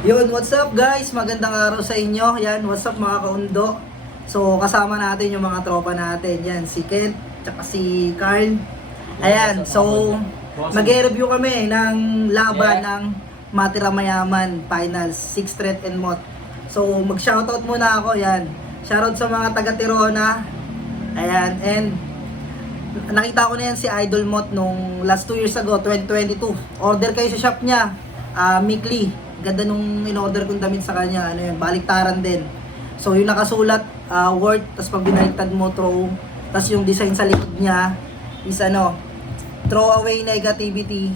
Yun, what's up guys? Magandang araw sa inyo. Yan, what's up mga kaundo? So, kasama natin yung mga tropa natin. Yan, si Kent, tsaka si Carl. Ayan, so, mag-review kami ng laban ng Matira Mayaman Finals, 6th Threat and Mot. So, mag-shoutout muna ako. Yan, shoutout sa mga taga-Tirona. Ayan, and nakita ko na yan si Idol Mot nung last 2 years ago, 2022. Order kayo sa shop niya, Mikli. Ganda nung in-order kong damit sa kanya, ano yun, baliktaran din. So yung nakasulat, worth, tas pag binaliktad mo, throw, tas yung design sa likod niya is ano, throw away negativity,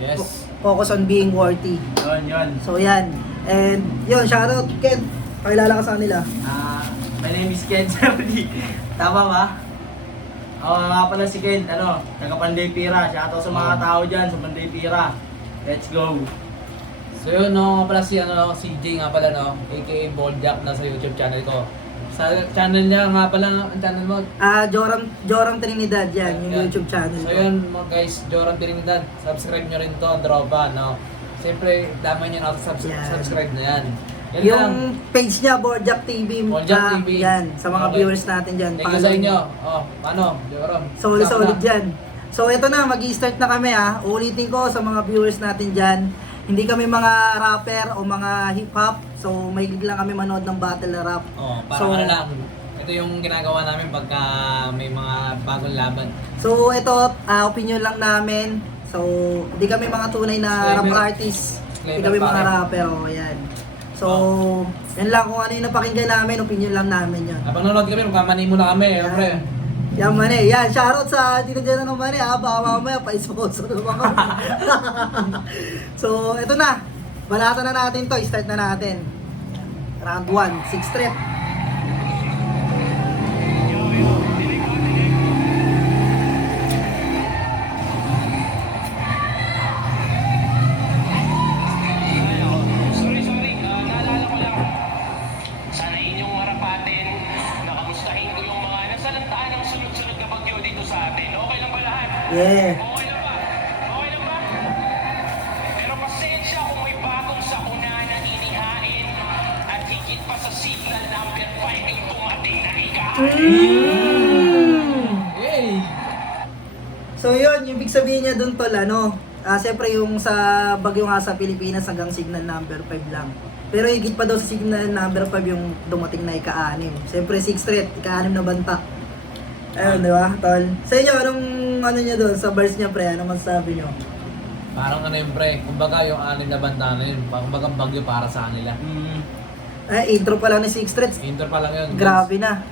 Yes. focus on being worthy. Yun. So yan, and yun, shoutout Ken, pakilala ka sa kanila. My name is Ken Saudi. Tama ba? Oo, nga pala si Ken, taga Panday Pira. Shoutout sa mga tao dyan sa Panday Pira. Let's go. So yun, nga pala si CJ nga pala, aka Boldjack na sa YouTube channel ko. Sa channel niya nga pala, ang channel mo. Joram Trinidad yan, yung Yan. YouTube channel So ko. yun mga guys, Joram Trinidad, subscribe nyo rin to, ang dropa, Siyempre, damay nyo na Yan. subscribe na yan. Yan Yung lang. page niya, Boldjack TV, Boldjack TV. yan, sa mga Okay. viewers natin dyan. Thank you sa inyo. Joram? Solid dyan. So ito na, mag-i-start na kami Ulitin ko sa mga viewers natin dyan. Hindi kami mga rapper o mga hip-hop. So mahilig lang kami manood ng battle rap. Parang So, lang. Ito yung ginagawa namin pagka may mga bagong laban. So ito, opinion lang namin. So hindi kami mga tunay na rap Disclaimer. artist. Hindi Disclaimer kami mga pare. rapper. Yan. So, yan lang kung ano yung napakinggan namin, opinion lang namin yan. Habang nanonood kami, magkamani muna kami, siyempre. Yan Mane, yan, shoutout sa tinagyan ng Mane baka mamaya pa-sponsor naman kami. So, ito na, balatan na natin to, start na natin. Round 1, 6th Threat. Sorry, naalala ko lang. Sana inyong marapatin na kamustahin ko yung mga nasalantaan ng sunod-sunod na bagyo dito sa atin. Okay lang ba lahat? Yeah. Okay lang ba? Okay lang ba? Pero pasensya kung may bagong sakuna na inihain at higit pa sa signal number 5 ay dumating na ikain. Hey! So yun, yung ibig sabihin niya dun tol, siyempre yung sa bagyo nga sa Pilipinas hanggang signal number 5 lang. Pero higit pa daw sa signal number 5 yung dumating na ika-6. Siyempre 6th Threat, ika-6 na banta. Ayun, di ba, tol? Sa inyo, anong niya doon sa verse niya, pre? Ano masasabi niyo? Parang yung pre, kumbaga yung 6 na banta na yun, kumbaga bagyo para sa kanila. Intro pa lang ni 6th Threat. Intro pa lang yun. Grabe na.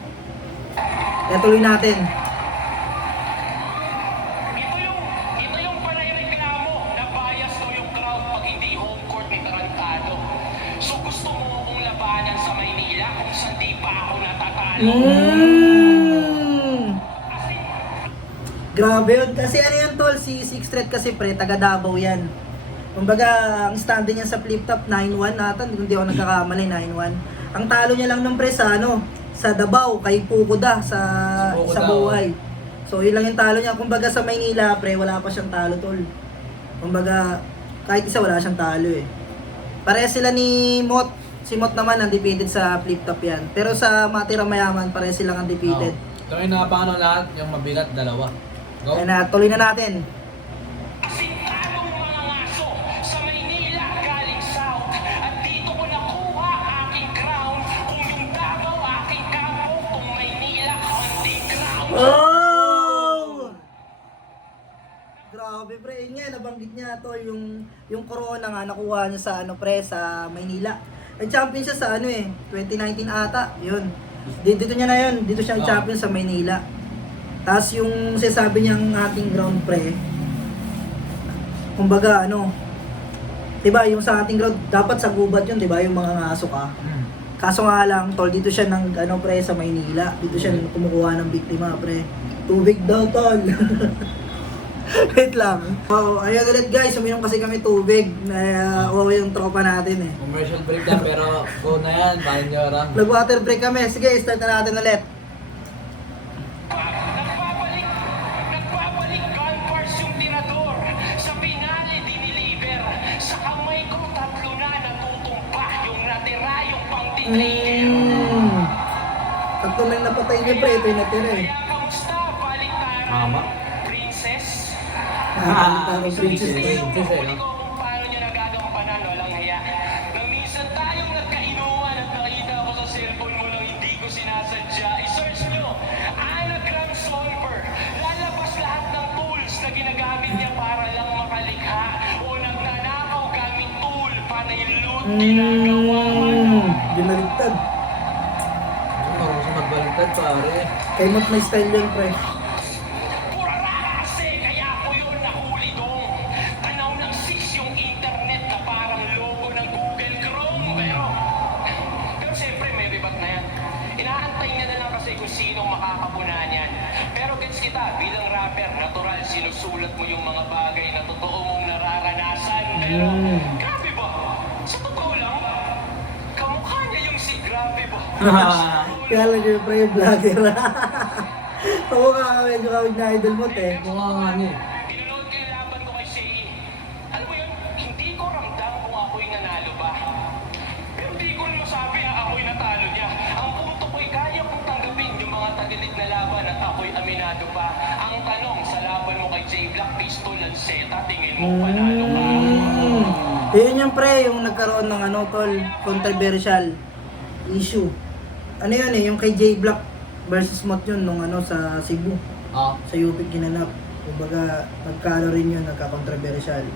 Kaya tuloy natin. Ito yung panay reklamo na bias to yung crowd pag hindi home court ni Tarantado. So gusto mo kong labanan sa Maynila kung saan di pa ako natatalo? Grabe yun. Kasi ano yun tol, si 6th Threat kasi pre, taga Davao yan. Kumbaga, ang standing niya sa flip top, 9-1 nata, hindi ako nagkakamali, 9-1. Ang talo niya lang ng pre sa sa Davao, kay Pukuda, sa Pukuda, buhay. So, yun lang yung talo niya. Kumbaga sa Maynila, pre, wala pa siyang talo tol. Kumbaga, kahit isa wala siyang talo eh. Parehas sila ni Mot. Si Mot naman, undefeated sa flip top yan. Pero sa Matira Mayaman, parehas silang undefeated. Ito yung nakapano lahat, yung mabigat, dalawa. Go. Kaya na, tuloy na natin. Asintadong mga ngaso sa Maynila galing south at dito ko nakuha aking crown. Kung yung Davao aking kampo, kung Maynila hunting ground. Oh! Grabe pre, yun nga, nabanggit niya to yung corona nga nakuha niya sa pre sa Maynila. Nag-champion siya sa 2019 ata, yun. Dito niya na yun, dito siya champion sa Maynila. Tapos yung sinasabi niyang ating ground pre, kumbaga diba yung sa ating ground, dapat sa gubat yun, diba yung mga ngaso ka. Kaso nga lang, tol, dito siya pre sa Maynila. Dito siya kumukuha ng biktima, pre. Tubig daw, tol. Wait lang. So, ayun ulit guys, uminom kasi kami tubig. Yung tropa natin eh. Commercial break na, pero go na yan, bayan nyo lang. Nag-water break kami. Sige, start na natin ulit. Nagbabalik gun bars yung tirador. Sa pinali diniliver. Sa kamay ko tatlo na natutong Tatlo lang napatay niya pre, ito yung natira eh. Kaya kamusta, baliktaran? Tama. Princess? Parang princess Princess. eh. Yung huli ko kung paano niya nagagampanan, walang hiya. Nang minsan tayong nagkainuman at nakita ko sa cellphone mo nang hindi ko sinasadya, i-search nyo, Anagram Solver. Lalabas lahat ng tools na ginagamit niya para lang makalikha o nagnanakaw gamit tool para yung loot ginagawa. Binaligtad. Marunong siya magbalantad, pare. Kay Mot may style yun pre. Purara kasi, kaya ko yun nahuli dong. Tanaw ng sis yung internet na parang logo ng Google Chrome. Pero siyempre may ribat na yan. Inaantay niya na lang kasi kung sinong makakapunan yan. Pero gets kita, bilang rapper, natural, sinusulat mo yung mga bagay na totoo mong nararanasan. Pero, grabe ba? Sa totoo lang, kamukha niya yung si Grabe ba? Kaya lang yung pre yung vlogger. Oo ka medyo kawig na idol mo te. Mukha nga niya. Pinunod ko yung laban ko kay Shay. Alam mo yun, hindi ko ramdam kung ako'y nanalo ba. Pero di ko naman sabi ako'y natalo niya. Ang punto ko'y kaya kong tanggapin yung mga tagalit na laban at ako'y aminado pa. Ang tanong sa laban mo kay J-Black, Pistol at Zeta, tingin mo panalo ka? Yun yung pre, yung nagkaroon ng ano tol, controversial issue. Ano yun eh, yung kay J Black versus Mot yun nung ano sa Cebu. Ah, Sa UP ginanap. Kumbaga, nagkaano rin yun, nagka-controversial.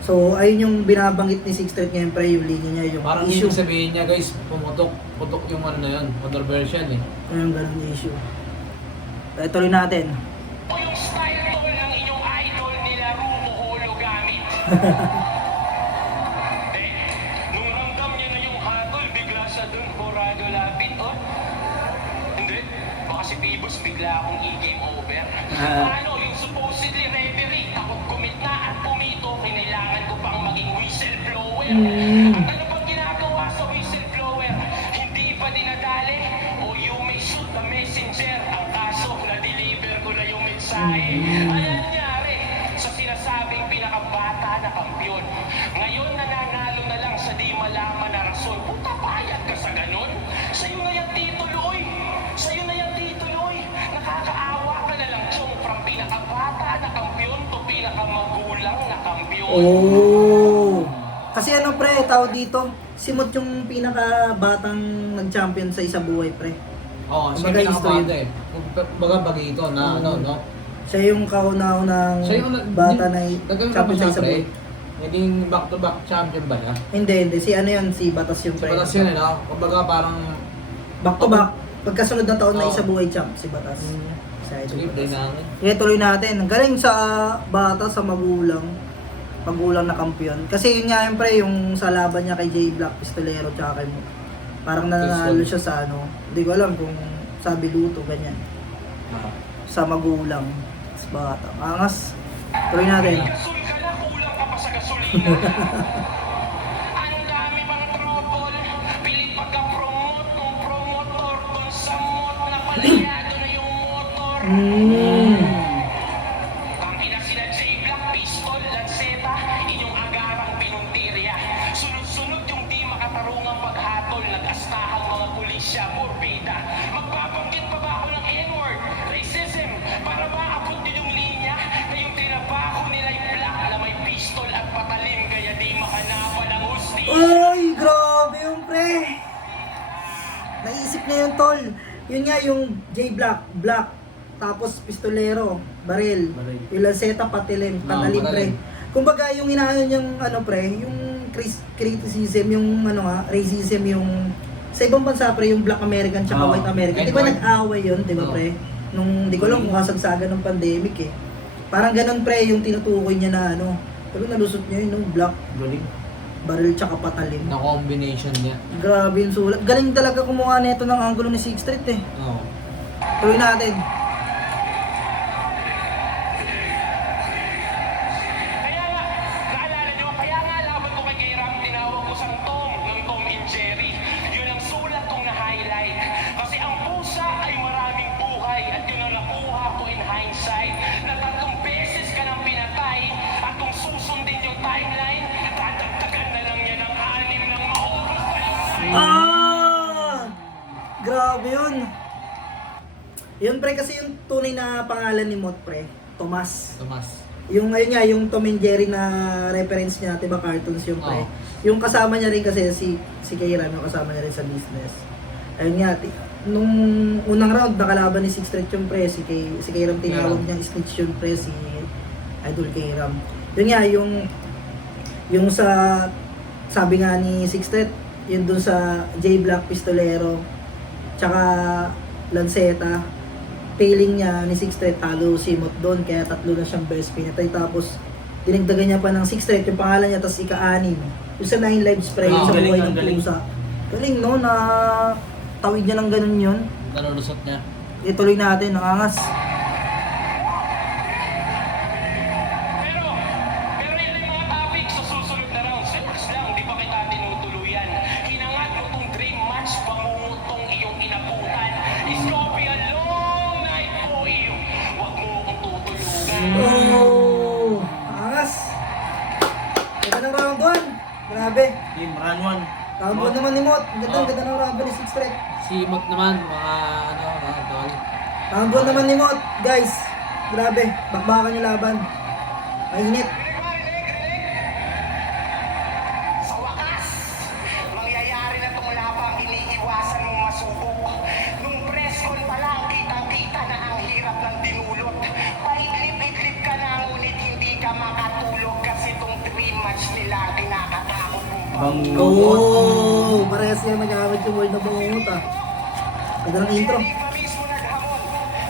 So, ayun yung binabanggit ni Six Street ngayon pre, yung linya niya, yung parang issue. ibig sabihin niya guys, putok yung ano na yun, controversial eh. Yung ganun issue. Kaya tuloy natin. O yung style tol ng inyong idol nila Rumo Holo gamit. Nung ramdam niya na yung hatol, bigla siya dun, Borado lapit, oh. Hindi, baka si Pibos bigla akong i-game over. Ano, yung supposedly referee, takot commit na at pumito, kinailangan ko pang maging whistleblower. At ano bang ginagawa sa whistleblower? Hindi pa dinadali? O you may shoot the messenger? Ang kaso, na-deliver ko na yung mensahe. Ano nangyari sa sinasabing pinakabata na kampiyon? Ngayon nananalo na lang sa di malaman na rason. Puta, bayad ka sa ganun? Sa'yo na yung tituloy. Sa'yo na yung tituloy. Nakakaawa ka na lang, Chong, from pinakabata na kampiyon to pinakamagulang na kampiyon. Oh. Kasi ano pre, tawag dito, si Mot yung pinakabatang nag-champion sa isa buhay pre. Oo, siya Kumbaga, yung history. pinakabata eh. Kumbaga bagito na ano, no? Siya yung kauna-unang Siya yung bata na nagkaroon champion sa isa pre. buhay. Naging back-to-back champion ba na? Hindi. Si ano yun, si Batas yung pre. Batas yun eh, no? Kumbaga parang... Back to back. Pagkasunod ng taon na Oo. isa buhay champ, si Batas. Sa Sige, idol play Batas. na natin. Kaya tuloy natin. Ang galing sa bata, sa magulang. Magulang na kampiyon. Kasi yun nga yun pre, yung sa laban niya kay J Black, Pistolero, tsaka kay Mo. Parang nananalo siya sa ano. Hindi ko alam kung sabi luto, ganyan. Ah. Sa magulang. Sa bata. Angas. Tuloy natin. Gasol ka na, kulang ka pa sa gasolina. Ang dami pang trouble, pilit pagka-promote ng promotor, dun sa mot na palayado na yung motor. Tangina sila J-Black, Pistol, Lanceta, inyong agarang pinuntirya. Sunod-sunod yung di makatarungang paghatol, nag-astahang mga pulisya, porbida. Magbabanggit pa ba ako ng N-word, racism, para maabot din yung linya na yung tinabaho nila yung black na may pistol at patalim, kaya di makanapan ang husti. Uy, grabe yung pre. Naisip niya yung tol. Yun nga yung J Black, Black. Tapos Pistolero, Baril. Baril. Yung Lanceta, Patalim, No, Patalim pre. Patalim. Kumbaga yung inaano niyang ano pre, yung criticism, yung ano nga, racism, yung sa ibang bansa pre, yung Black American tsaka Oo. White American. Di ba Edward. nag-away yun, di ba Oo. pre? Nung, di ko alam kung kasagsagan ng pandemic eh. Parang ganun pre, yung tinutukoy niya na ano. Pero nalusot niya yun, yung Black, Galing. Baril tsaka Patalim. Na combination niya. Grabe yung sulat. Galing talaga kumuha nito ng angulo ni Sixth Street eh. Oo. Tuloy natin. Kaya nga, naalala nyo, kaya nga laban ko kay Gayram, tinawag ko sang Tom ng Tom and Jerry. Yun ang sulat kong na-highlight. Kasi ang pusa ay maraming buhay at yun ang nakuha ko in hindsight. Na 3 beses ka nang pinatay at kung susundin yung timeline, dadagdagan na lang yan ng 6 ng maubos pa yung grabe yun. Yun pre, kasi yung tunay na pangalan ni Mot pre, Tomas. Yung ayun nga, yung Tom and Jerry na reference niya, diba cartoons yung pre. Oo. Yung kasama niya rin kasi si Kairam, yung kasama niya rin sa business. Ayun nga, nung unang round nakalaban ni Sixth Street yung pre, si Kairam tinawag niya snitch yung pre, si Idol Kairam. Yun nga, yung sa sabi nga ni Sixth Street, yun dun sa J Black Pistolero, tsaka Lanceta, feeling niya ni Sixth Street talo si Mot doon, kaya tatlo na siyang best pinatay. Tapos dinagdagan niya pa ng Sixth Street yung pangalan niya, tapos ika-anim yung sa 9 lives pre, yung sa galing, buhay ang ng galing. pusa. Galing no, na tawid niya ng ganun yun. Nalulusot niya. Ituloy natin, nangangas. Pero yun ang mga topic sa susunod na round. Relax lang, di pa kita tinutuluyan. Hinangad mo tong dream match, bangungot tong iyong inabutan. It's gonna be a long night for you. Huwag mo akong tutulugan. Oh, nangangas. Ganda ng round 1. Grabe. Team, run 1. Round 1 naman ni Mot. Ganda ng round 1 ni Sixth Street. Si Mot naman, mga tol. Round 1 naman ni Mot, guys. Grabe, bakbakan yung laban. Mainit. Sa wakas, mangyayari na itong labang iniiwasan mong masubok. Nung press con pa lang, kitang-kita na ang hirap ng dinulot. Paidlip-idlip ka na, ngunit hindi ka makatulog kasi itong dream match nila kinakatakot mong Bangungot. Oh, parehas yung nag-awit yung word na bangungot ah. Ganda ng intro. Si Enigma mismo naghamon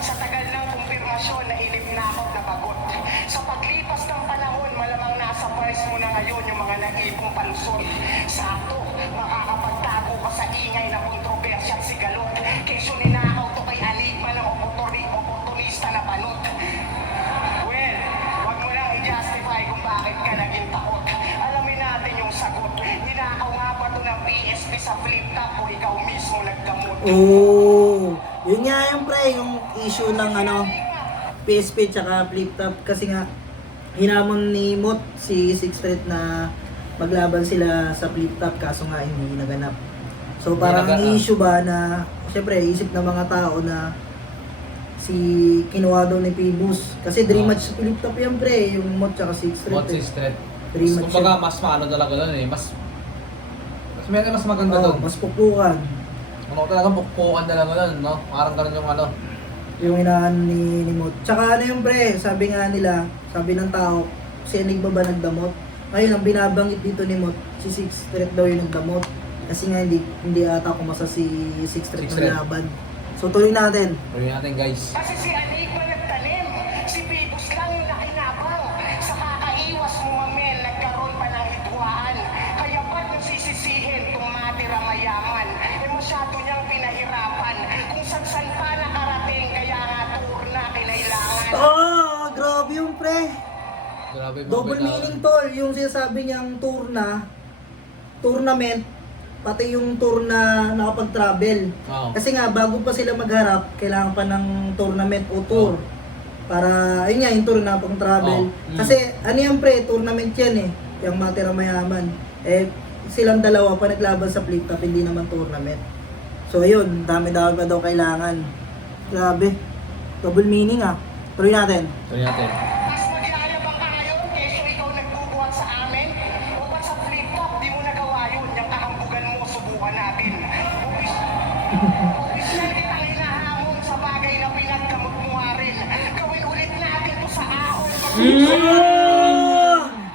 sa tagal ng kumpirmasyon na ilinakot na bagot. Sa paglipas ng panahon, malamang nasa price mo na ngayon yung mga naipong palusot. Sakto, makakapagtago ka sa ingay na kontrobersya at sigalot. Kesyo ninakaw to kay Enigma ng oportunista na panot. Well, wag mo nang i-justify kung bakit ka naging takot. Alamin natin yung sagot. Ninakaw nga ba to ng PSP sa flip top o ikaw mismo nagdamot? Oh, yun nga yung pre, yung issue ng PSP tsaka flip top. Kasi nga, hinamon ni Mot si Sixth Street na maglaban sila sa flip top, kaso nga hindi naganap. So parang ang issue ba na, syempre isip ng mga tao na si kinuha daw ni Phoebus. Kasi dream match sa flip top yan pre, yung Mot tsaka Sixth Street. Mot si Street. Dream match Kumbaga, yan. mas maano talaga doon eh. Mas maganda Oo, doon. mas pupukan. Ano talaga, pukukan talaga doon, no? Parang ganun yung ano. Yung inaan ni Mot. Tsaka ano yung pre, sabi nga nila, sabi ng tao, si Enigma ba nagdamot? Ayun, ang binabanggit dito ni Mot, si Sixth Street daw yung nagdamot. Kasi nga hindi ata kumasa si Sixth Street Sixth Street. ng laban. So tuloy natin. Tuloy natin guys. Kasi si Enigma nagtanim, si Pibus lang yung nakinabang. Sa kakaiwas mo mamen, nagkaroon pa ng hidwaan. Kaya ba't nagsisisihin kung matira mayaman? Eh masyado niyang pinahirapan. Kung saan pa nakarating, kaya nga tour na kinailangan. Oh, grabe yung pre. Grabe yung Double mga meaning tol, yung sinasabi niyang tournament, pati yung tour na nakapag-travel. Oo. Kasi nga, bago pa sila magharap, kailangan pa ng tournament o tour. Para, ayun nga, yung tour na pang-travel. Kasi, ano yan pre, tournament yan eh. Yung matira mayaman. Eh, silang dalawa pa naglaban sa flip top, hindi naman tournament. So, ayun, dami-dami pa daw kailangan. Grabe. Double meaning ah. Tuloy natin. Tuloy natin. Mas magyayabang ka ngayon, keso ikaw nagbubuhat sa amin? O ba't sa flip top, di mo nagawa yun? Yung kahambugan mo, subukan natin. Opisyal kitang hinahamon sa bagay na pinagkamot mo nga rin. Gawin ulit natin to sa ahon.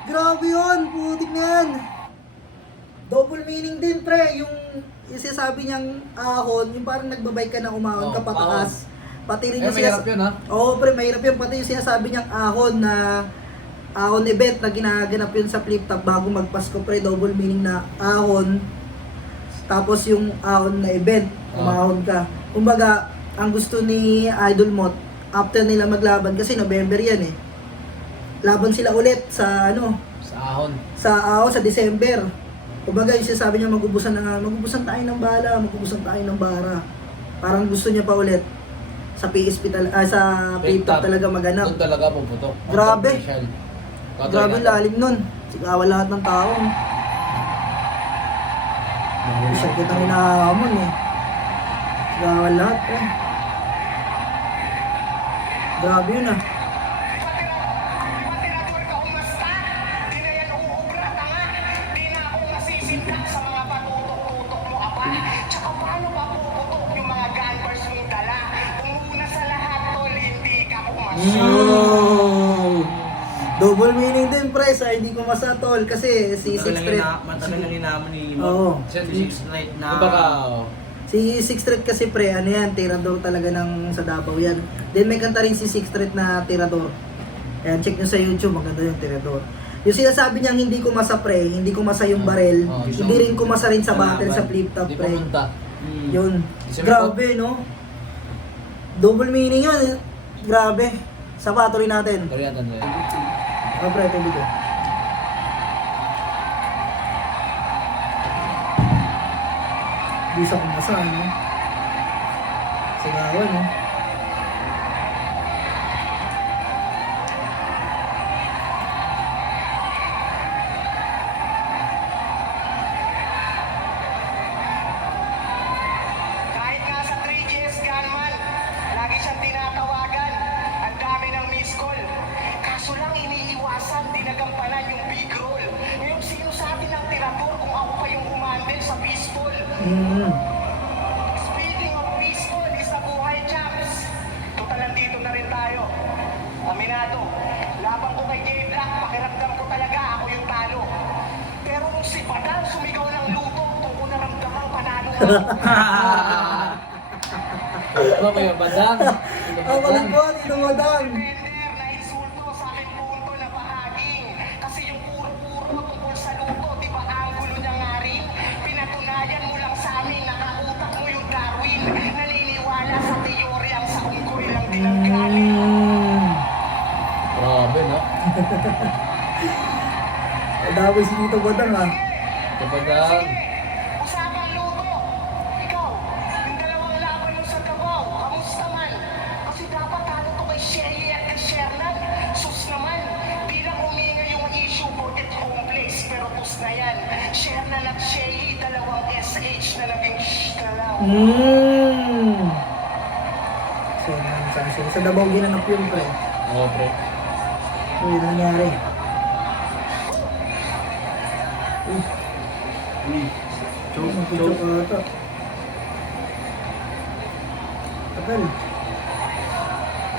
Grabe yun, putik na yan. Double meaning din pre, yung sinasabi niyang ahon, yung parang nagbabay ka na umahon ka pataas. Pati rin yung mahirap yun ha. Oo pre, mahirap yun. Pati yung sinasabi niyang ahon na ahon event na ginaganap yun sa flip top bago magpasko pre, double meaning na ahon. Tapos yung ahon na event, umahon ka. Kumbaga, ang gusto ni Idol Mot, after nila maglaban, kasi November yan eh. Laban sila ulit sa Sa ahon. sa December. Kumbaga yung sinasabi niya magubusan tayo ng bala, magubusan tayo ng bara. Parang gusto niya pa ulit sa PSP sa flip top talaga maganap. Doon talaga puputok. Grabe. Official. Grabe ang lalim nun. Sigawan lahat ng tao. Isa kitang hinahamon eh. Gawal lahat eh. Grabe yun ah. Tirador ka umasta, di na yan uubra ka nga, di na ako masisindak sa mga patutok-tutok mo apa. Tsaka paano ba puputok yung mga gunpers mong dala? Kung una sa lahat, tol, hindi ka pumasya. Oh. Double meaning din pre sa hindi ko masatol kasi si Six Street. Matagal na ninaman ni Oo. Si Six Street na... Kumbaga, Si Six Street kasi pre, ano yan, tirador talaga ng sa Davao yan. Then may kanta rin si Six Street na tirador. Ayan, check nyo sa YouTube, maganda yung tirador. Yung sinasabi niyang hindi ko masa pre, hindi ko masa yung barel, Oh, hindi rin ko masa rin sa battle sa flip top Hindi pre. pumunta. Yun. Isa Grabe, no? Double meaning yun. Eh. Grabe. Sa patuloy natin. Korean tanto yan. Oh, pre, tubig ko. Di sa kumasa, no? Sigawan, no? Kahit nga sa 3GS gunman, lagi siyang tinatawagan. Ang dami ng miss call. Kaso lang iniiwasan, dinagampanan yung big roll. Ngayon sino sa atin ang tirador kung ako pa yung umandel sa pistol? Speaking of pistol, isa buhay champs. Total nandito na rin tayo. Aminado, laban ko kay J-Black, pakiramdam ko talaga ako yung talo. Pero kung si Padang sumigaw ng luto, doon ko naramdamang panalo ako. Ano ba yung badang? Ang kulit po, Tito Madang. Defender na insulto sa aking punto na bahaging. Kasi yung puro-puro tungkol sa luto, di ba anggulo niya nga rin? Pinatunayan mo lang sa amin, nakautak mo yung Darwin. Naniniwala sa teoryang sa unggoy lang din ang galing. Grabe, no? Dami si Tito Madang, ah. Ito badang. Usapang luto. Ikaw, yung dalawang laban mo sa Davao, kamusta man? Kasi dapat talo to kay Sherry at kay Shernan. Sus naman, bilang huminga yung issue porket home place, pero tus na yan. Shernan at Sherry, dalawang SH na naging shh na lang. So, sa Davao ginanap yun, pre. Oo, pre. So, yun ang nangyari. Choke ata. Tagal.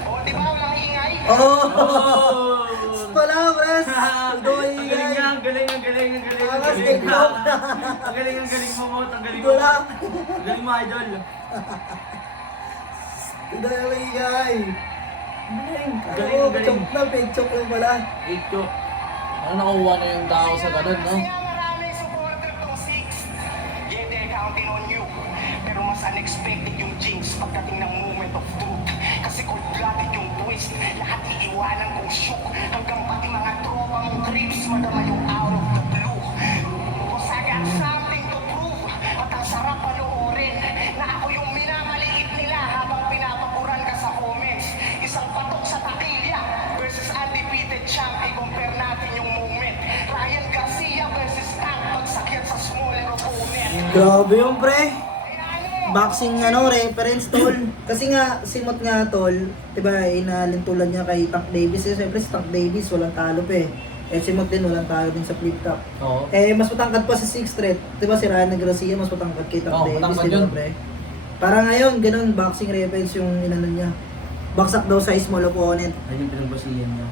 O, di ba, walang ingay? Oh! Pala, pres! Ito ay Ang galing niya, ang galing, ang galing, ang galing, ang Angas, galing. TikTok. Ang galing, ang galing mo, Mot, ang galing Ito mo. lang. Ang galing mo, idol. Ito ay maingay. Galing. Galing, Oo, galing. choke na, fake choke lang pala. Ito. Ano nakuha na yung tao sa ganun, no? Kasi nga maraming supporter tong 6. Yeah, they're counting on you. Pero mas unexpected yung jinx pagdating ng moment of truth. Kasi cold-blooded yung twist. Lahat iiwanan kong shook. Hanggang pati mga tropa mong creeps madama yung out of the blue. Cause I got something to prove. At ang sarap panoorin na ako yung minamaliit nila habang pinapapuran ka sa comments. Isang patok sa takilya versus undefeated champ. I-compare natin yung moment. Ryan Garcia versus Tank pagsakyan sa smaller opponent. Grabe yung pre. Kaya Boxing reference tol. Kasi nga simot nga tol, 'di ba? Inalintulan niya kay Tank Davis. Eh, siyempre si Tank Davis walang talo pa eh. Eh simot din walang talo din sa flip top. Oo. Eh mas matangkad pa si Six Street. 'Di ba si Ryan Garcia mas matangkad kay Tank Oo, Davis, matangkad 'di ba yun. pre? Para ngayon ganun boxing reference yung inano niya. Baksak daw sa small opponent. Ayun yung pinagbasihan niya.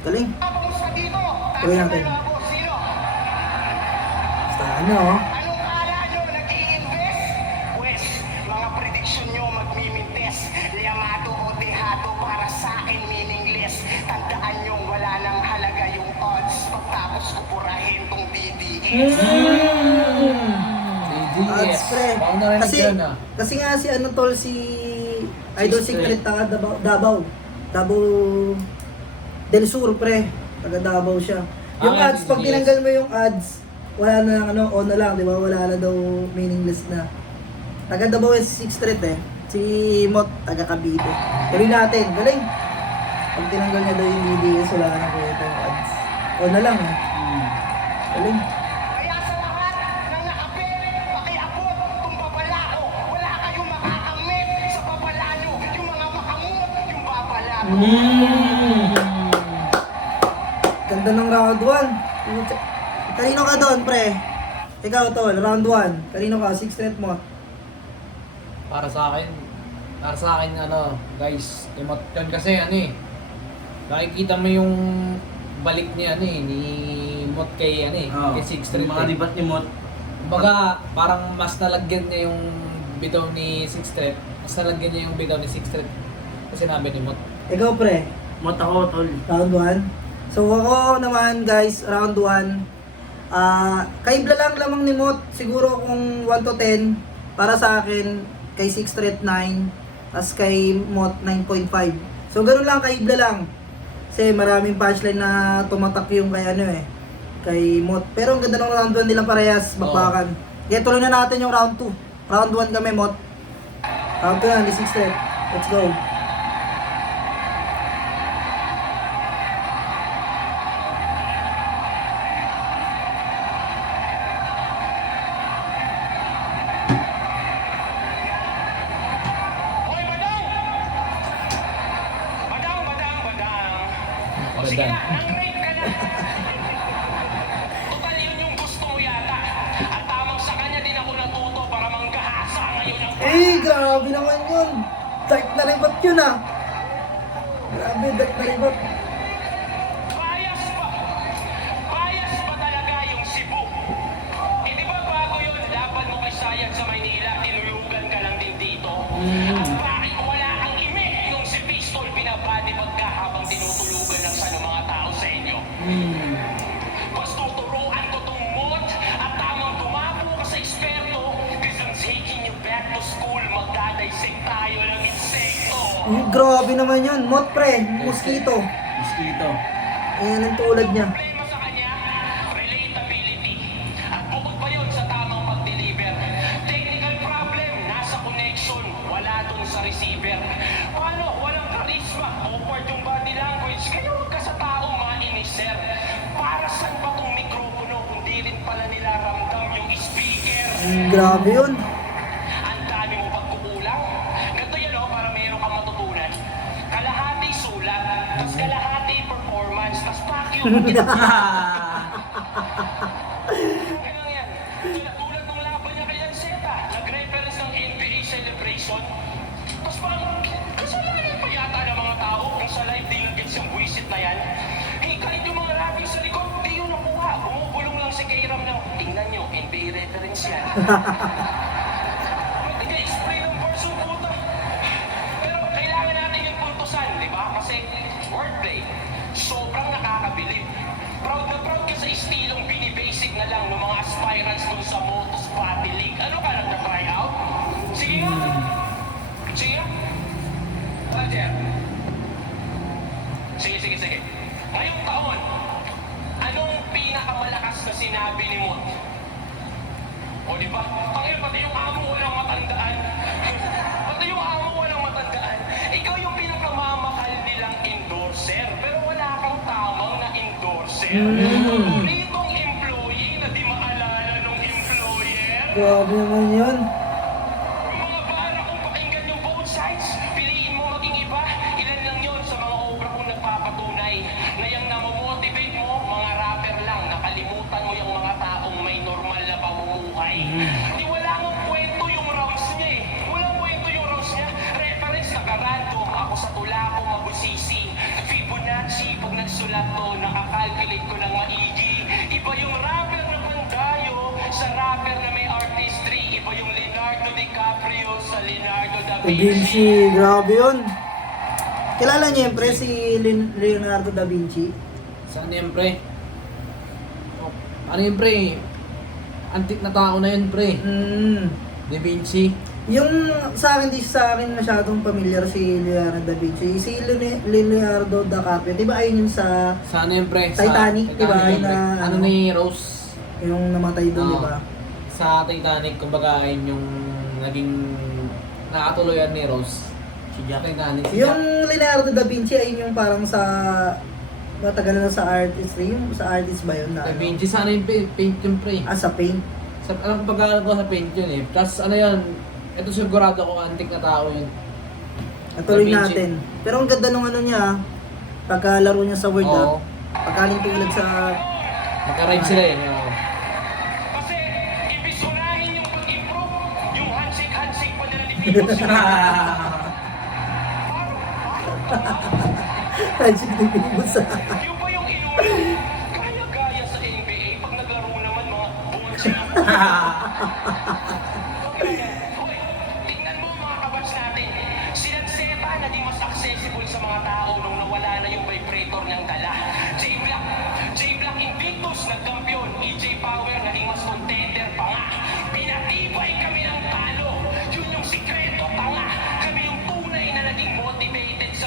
Galing. kamusta dito? Tuloy natin. Sino? Basta ano oh. Anong kala nyo nag-i-invest? Pues, mga prediction nyo magmimintes. Liamado o dehado para sa akin meaningless. Tandaan nyo wala nang halaga yung odds. Pagtapos ko purahin tong DDS. Odds pre. Baka narinig Kasi, yan, ah. kasi nga si ano tol si Idol Six Secret taga Davao. Davao del Sur pre. Taga Davao siya. Yung Ah, ads, pag yes. tinanggal mo yung ads, wala na lang, ano, on na lang, di ba? Wala na daw meaningless na. Taga Davao is 6th Street eh. Si Mot, taga Cavite. Tuloy natin, galing. Pag tinanggal niya daw yung DDS, wala na po yung ads. On na lang eh. Galing. Kaya sa lahat ng nakapere, pakiabot, kung babala ko, wala kayong makakamit. Ganda ng round 1. Kanino ka doon, pre? Ikaw, tol, round 1. Kanino ka? 6 net mo. Para sa akin, ano, guys, emote yun kasi, ano eh, nakikita mo yung balik niya, ano eh, ni Mot kay, ano eh, Oh, kay Sixth Street. yung mga Eh. libat ni Mot. Kumbaga, parang mas nalagyan niya yung bitaw ni Sixth Street, mas nalagyan niya yung bitaw ni Sixth Street kasi sinabi ni Mot. Ikaw, pre? Mot ako, tol. Round 1. So ako naman guys, round 1. Kaibla lang lamang ni Mot. Siguro kung 1 to 10, para sa akin, kay 6 Street 9, as kay Mot 9.5. So ganun lang, kaibla lang. Kasi maraming punchline na tumatak yung kay ano eh, kay Mot. Pero ang ganda ng round 1 nila parehas, bakbakan. Kaya tuloy na natin yung round 2. Round 1 kami, Mot. Round 2 na, ni 6 Street. Let's go. Hoy, badang! Badang, badang, badang. O sige na, nang-rape ka na. Total yun yung gusto mo yata. At tamang sa kanya din ako natuto para manggahasa ngayon ang Grabe naman yun. Dark na ribot yun ah. Grabe, dark na ribot. bias pa. Bias pa talaga yung Cebu. Eh di ba bago yun, laban mo kay Sayag sa Maynila, tinulugan ka lang din dito. At bakit wala kang ime yung si Pistol binabadi pagka habang tinutulugan lang sa mga tao sa inyo? Mas tuturuan ko tong Mot at tamang tumapo ka sa eksperto because I'm taking you back to school. Magdadaysik tayo ng insekto. Grabe naman yun. Mot pre, mosquito. Mosquito. Ayan ang tulad niya. Problema sa kanya, relatability. At bukod pa yun sa tamang pag-deliver. Technical problem, nasa connection, wala dun sa receiver. Paano? Walang charisma, awkward yung body language. Kaya huwag ka sa taong mainis, sir. Para saan ba tong mikropono kung di rin pala nila ramdam yung speaker? Grabe yun. Ang dami mo pagkukulang. Ganito yan o, para meron kang matutunan. Kalahati sulat, tas kalahati performance, tas vacuum. Ganun yan. Tulad ng laban niya kay Lanceta, nag-reference ng NBA celebration. Tapos parang, kasalanan pa yata ng mga tao kung sa live di nag-gets yung buwisit na yan. Eh, kahit yung mga rapping sa likod, di yun nakuha. Bumubulong lang si Kairam ng, tingnan nyo, NBA reference yan. Hindi, explain ng verse ng puta. Pero kailangan natin yung puntusan, di ba? Kasi wordplay, sobrang nakakabilib. Proud na proud ka sa estilong binibasic na lang ng mga aspirants dun sa Motos Party League. Ano ka, nagka-try out? Sige nga. Sige nga. Roger. Sige. Ngayong taon, anong pinakamalakas na sinabi ni Mot? O di ba? Pati yung amo walang matandaan. Pati yung amo walang matandaan. Ikaw yung pinakamamahal nilang endorser, pero wala kang tamang na endorser. Paboritong employee na di maalala nung employer. Grabe naman yun. Mga para kung pakinggan yung both sides, piliin mo maging iba. Ilan lang yon sa mga obra kong nagpapatunay na yung namomotivate mo, mga rapper lang, nakalimutan mo yung mga taong may normal na pamumuhay. Di wala mong kwento yung rounds niya eh. Walang kwento yung rounds niya. Reference naka-random, ako sa tula ko mabusisi. Fibonacci, pag nagsulat to, nakakalculate ko lang maigi. Iba yung rapper na pandayo sa rapper na may artistry. Iba yung Leonardo DiCaprio sa Leonardo da Da Vinci, grabe yun. Kilala niyo yun, pre, si Leonardo da Vinci? Saan yan, pre? Ano yun, pre? Antik na tao na yun, pre. Da Vinci. Yung sa akin, di sa akin masyadong familiar si Leonardo da Vinci. Si Leonardo DiCaprio, di ba ayun yung sa Saan yun, pre? Titanic, di ba? yun, pre. Na- Ano ni Rose? yung namatay doon, di ba? Sa Titanic, kumbaga, yun yung naging nakatuloyan ni Rose. Si Jack. Titanic. Si Yung Leonardo da Vinci, ayun yung parang sa matagal na sa artistry, yung sa artist ba yun? Na, Da Vinci, sana yung paint yun, pre. sa paint. Alam ko pagkakalan ko sa paint yun eh. Tapos ano yun, ito sigurado ko antik na tao yun. Natuloy Championship. natin. Pero ang ganda nung ano niya, pagkalaro niya sa World Oo. pagkaling tulad sa... Magka-ride sila eh. Oo. Kasi, ibig unahin yung pag-improve, yung handshake pa nila ni Pibos. Magic ni Pibos Yung ba yung inulit? Gaya-gaya sa NBA, pag naglaro naman mga bonsai. Hoy, tingnan mo mga kabats natin. Si Lanceta naging mas accessible sa mga tao nung nawala na yung vibrator niyang dala. J-Black Invictus nagkampiyon. EJ Power naging mas contender pa nga. Pinatibay kami ng talo. Yun yung sikreto, tanga. Kami yung tunay na naging motivated sa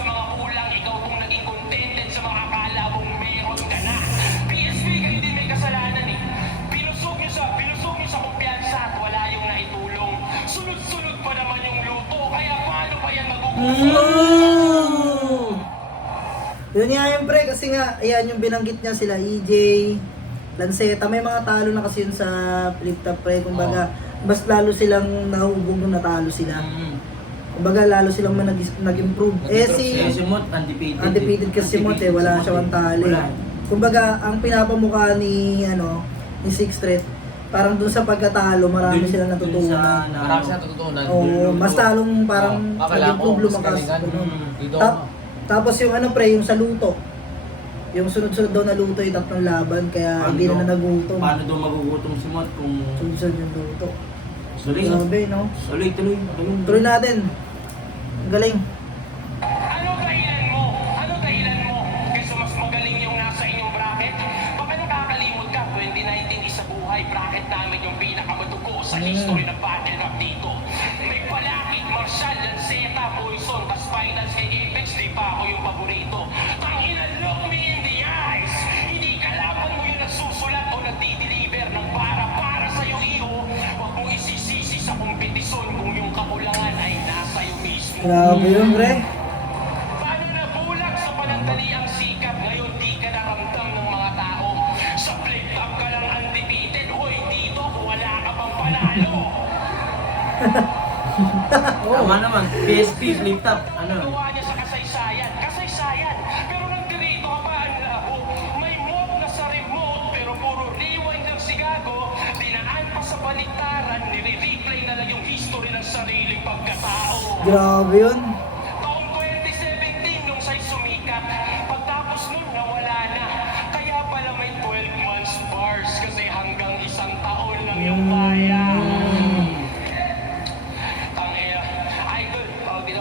mga kulang. Ikaw kung naging contented sa mga akala mong meron ka na. PSP kayo din may kasalanan eh. Pinusog niyo sa kumpiyansa at wala yung naitulong. Sunod-sunod pa naman yung luto. Kaya paano pa yan Mm. Yun nga yun pre, kasi nga, ayan yung binanggit niya sila EJ, Lanceta, may mga talo na kasi yun sa flip top pre, kumbaga, mas lalo silang nahubog nung natalo sila. Kumbaga, lalo silang nag-improve. Eh si Mot, undefeated. undefeated kasi si Mot eh, wala siya ang talo. Wala. Kumbaga, ang pinapamukha ni Sixth Street, parang dun sa pagkatalo, marami Dun- silang dun natutunan. sa- Marami siya natutunan. Oo, mas talong parang Akala ko, nag-improve mas lumakas. galingan. ganun. Dito Tapos yung pre, yung sa luto. Yung sunod-sunod daw na luto yung tatlong laban, kaya hindi na nagutom. Paano daw magugutom si Mot kung... Sunod-sunod yung luto. Tuloy, Grabe, no? tuloy. Tuloy natin. Ang galing. Ano dahilan mo? Kaysa mas magaling yung nasa inyong bracket? Baka nakakalimot ka, 2019 isa buhay bracket namin yung pinakamadugo sa history ng battle rap dito. May Palakit, Marshall, Lanceta, Poison, tas finals kay Apex, di pa ako yung paborito. Tangina, look me in the eyes! Hindi kalaban mo yung nagsusulat o nagdi-deliver ng para sa'yo iho. Huwag mong isisisi sa kompetisyon kung yung kakulangan ay nasa iyo mismo. Grabe yun, pre. Paano nabulag sa panandaliang sikap ngayon di ka naramdam ng mga tao? Sa flip top ka lang undefeated, hoy dito wala ka pang panalo. Tama naman, PSP, flip top, ano? Gawa niya sa kasaysayan. Pero nagdirito ka pa ang labo. May mode na sa remote, pero puro rewind ng sigago. Dinaan pa sa baliktaran, nire-replay na lang yung history ng sariling pagkatao. Grabe yun. Taong 2017 nung sa'y sumikat, pagtapos nun nawala na. Kaya pala may 12 months bars kasi hanggang isang taon lang yung kaya. Tangina, idol, tawag dito,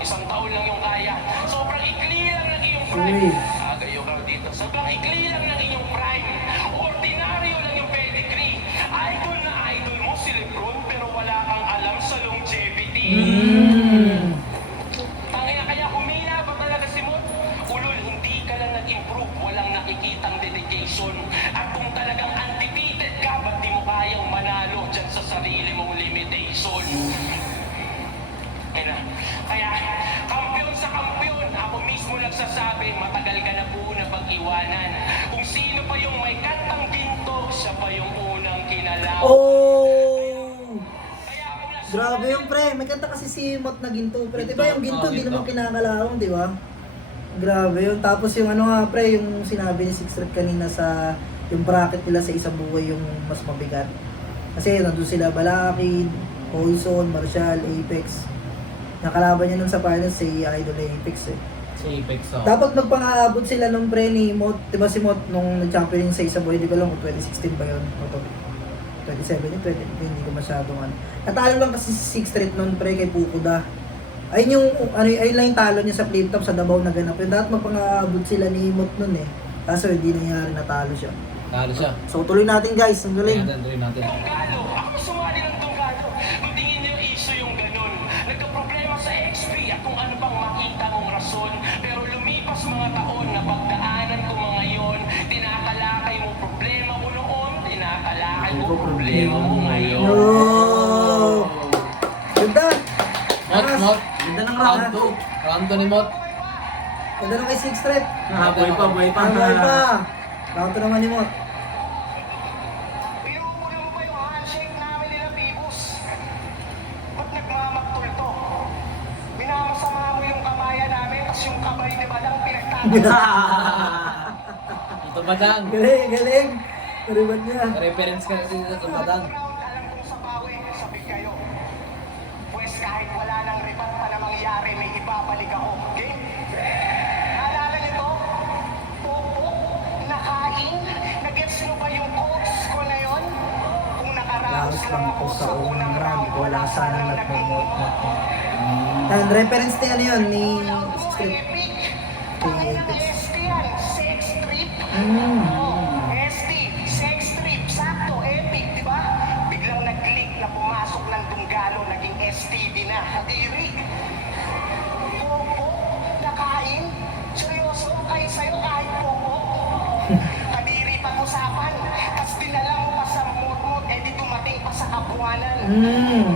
isang taon lang yung kaya. Sobrang ikli lang ng iyong prime. Uy. Gayo ka dito. Sobrang ikli lang ng iyong prime. Ordinaryo lang yung pedigree. Idol na idol mo si Lebron pero wala kang alam sa longevity. Tangina, kaya humina ba talaga si Mon? Ulol, hindi ka lang nag-improve, walang nakikitang dedication. At kung talagang undefeated ka, ba't di mo kayang manalo dyan sa sarili mong limitation? Kaya, kampiyon sa kampiyon, ako mismo nagsasabi, matagal ka na po na pag-iwanan. Kung sino pa yung may kantang ginto, siya pa yung unang kinalaw. Oh! Kaya ako na Grabe yung pre. May kanta kasi si Mot na ginto, pre. Diba yung ginto, di Ginto. naman kinakalawang, di ba? Grabe yun. Tapos yung pre, yung sinabi ni Sixth Street kanina sa yung bracket nila sa isang buhay yung mas mabigat. Kasi nandun sila Balakid, Poison, Marshall, Apex. Nakalaban niya nun sa finals si Idol Apex eh. si Apex. Dapat magpang-aabot sila nung pre ni Mot. Diba si Mot nung nag-champion sa isang buhay, di ba lang kung 2016 ba yun? O 27 yun, 20, hindi ko masyadong ano. Natalo lang kasi si Sixth Street nun pre kay Pukuda. Ayun yung, ayun lang yung talo niya sa flip top sa Davao na ganap. Yung dapat magpang-aabot sila ni Mot nun eh. Kaso hindi nangyari, natalo siya. Talo siya. So tuloy natin guys, ang galing. Tuloy natin. Tunggalo! Ako sumali ng tunggalo! Kung tingin niyo issue yung ganun, nagka-problema sa XP at kung ano pang makita mong rason. Pero lumipas mga taon na pagdaanan ko mga ngayon, tinatalakay mo problema mo noon, tinatalakay mo problema mo ngayon. Oh! Ganda! Mot. Ganda ng Round round 2. Round 2 ni Mot. Ganda ng kay Sixth Street. Buhay pa. Buhay pa! Round to naman ni Mot. Pinupuno mo ba yung handshake namin nila, Pibos? Ba't nagmamaktol to? Ito Badang. Galing, galing. Naribat niya. Reference ka kasi sa Badang. Alam kong sa bawi, sabi kayo. Pues kahit wala nang ribat pa na mangyari, may ibabalik ako. Game? Naalala niyo to? Popo, nakain, nagets mo ba yung quotes ko na yon? Kung nakaraos lang ako sa unang round, wala sanang nagmumukha. Yan, reference niya ano yun, ni Epic! script. Tangin ng ST yan, sex trip. Mm. Oh, ST, sex trip, sakto, epic, di ba? Biglang nag-click na pumasok ng Dunggalo, naging STD na, kadiri. Popo, nakain, seryoso, kayo sa'yo kahit popo. Kadiri pag-usapan, tas dinala mo pa sa mot-mot, eh di dumating pa sa kabuanan. Mm.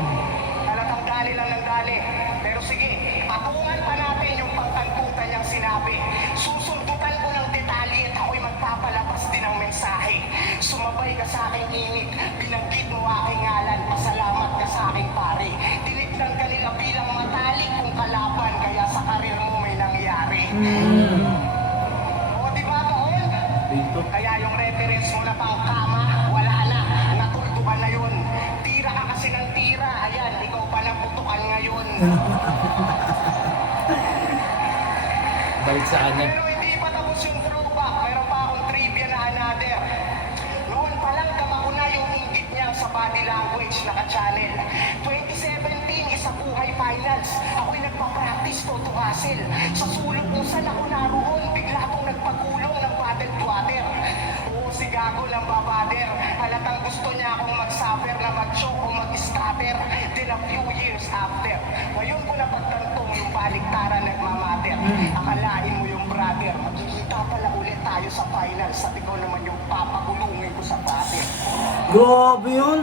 Talagang dali lang ng dali. Pero sige, patungan pa natin yung pangkantutan niyang sinabi. Susundutan ko ng detalye at ako'y magpapalabas din ng mensahe. Sumabay ka sa aking init, binanggit mo aking ngalan, pasalamat ka sa aking pare. Tinignan ka nila bilang matalik kung kalaban, kaya sa karir mo may nangyari. O di ba noon? Dito. Kaya yung reference mo na pang kama, wala na. Natuldo ka na yun. Tira ka kasi ng tira. Ayan, ikaw pa naputukan ngayon. Balik sa kanya. Pero hindi pa tapos yung throwback. Meron pa akong trivia na another. Noon pa lang kama ko na yung inggit niya sa body language naka-channel. 2017 isa buhay finals. Ako'y nagpa-practice to hustle. Sa sulok kung saan ako naroon, bigla akong nagpagulong ng battle water. Oo, si Gago ng babader. Halatang gusto niya akong mag-suffer na mag-choke o mag-scatter. Then a few years after, ngayon ko napagtantong yung baliktaran nagmamater. Akalain mo yung brother, magkikita pala ulit tayo sa finals. At ikaw naman yung papagulungin ko sa battle. Grabe yun.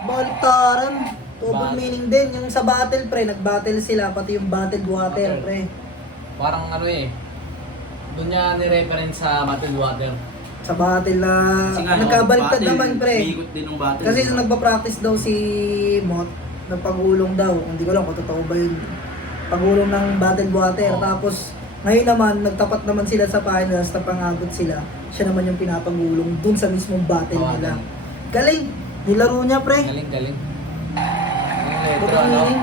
Baliktaran. Double Bat- meaning din. Yung sa battle, pre, nag-battle sila. Pati yung battle water, Battle. pre. Parang ano eh. Doon niya ni-reference sa Battle Water. Sa battle na Kasi nga, nagkabaliktad battle, naman, pre. umiikot din ng battle. Kasi nung nagpa-practice daw si Mot, nagpagulong daw. Hindi ko alam kung totoo ba yun. Pagulong ng battle water. Oo. Tapos, ngayon naman, nagtapat naman sila sa finals, napangagot sila. Siya naman yung pinapagulong dun sa mismong battle Oo, nila. galing. Galing! Nilaro niya, pre. Galing, galing. Yung letra, Double ano? meaning.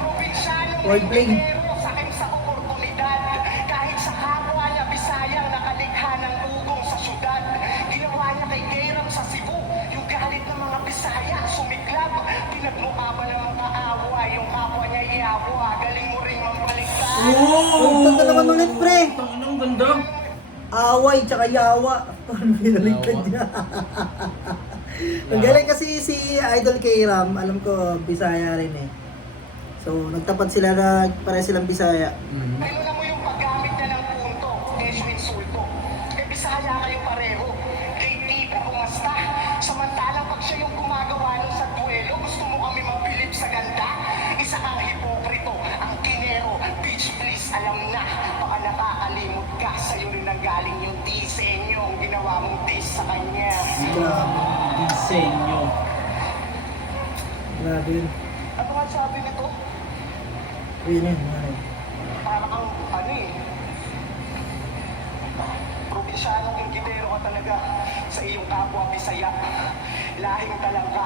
Probinsyanong Wordplay. Pilipinero, sakit sa oportunidad. Kahit sa kapwa niya, Bisayang nakalikha ng ugong sa syudad. Ginawa niya kay Gayram sa Cebu. Yung galit ng mga Bisaya, sumiklab. Pinagmukha ba ng mga awa, yung kapwa niya iyawa. Galing mo ring mambaliktad. Ang ganda naman ulit, pre. Ang ganda. Away, tsaka yawa. Parang binaligtad Yawa. niya. Ang galing kasi si Idol K-Ram, alam ko, Bisaya rin eh. So, nagtapat sila na pare silang Bisaya. Mhm. Ano na mo yung paggamit niya ng punto, Desyo insulto. Eh, Bisaya kayo pareho. KT, bumasta. Samantalang pag siya yung gumagawa nun sa duelo, gusto mo kami mabilib sa ganda? Isa kang hipokrito, ang kinero. Bitch, please, alam na. Baka nakakalimot ka, sa'yo rin nanggaling yung disenyo. Ang ginawa mong diss sa kanya. Grabe. Disenyo. Grabe yun. Ano nga sabi nito? Yun yun. Ano. Parang ang ano eh. Probinsyanong inggitero ka talaga sa iyong kapwa Bisaya. Lahing talangka.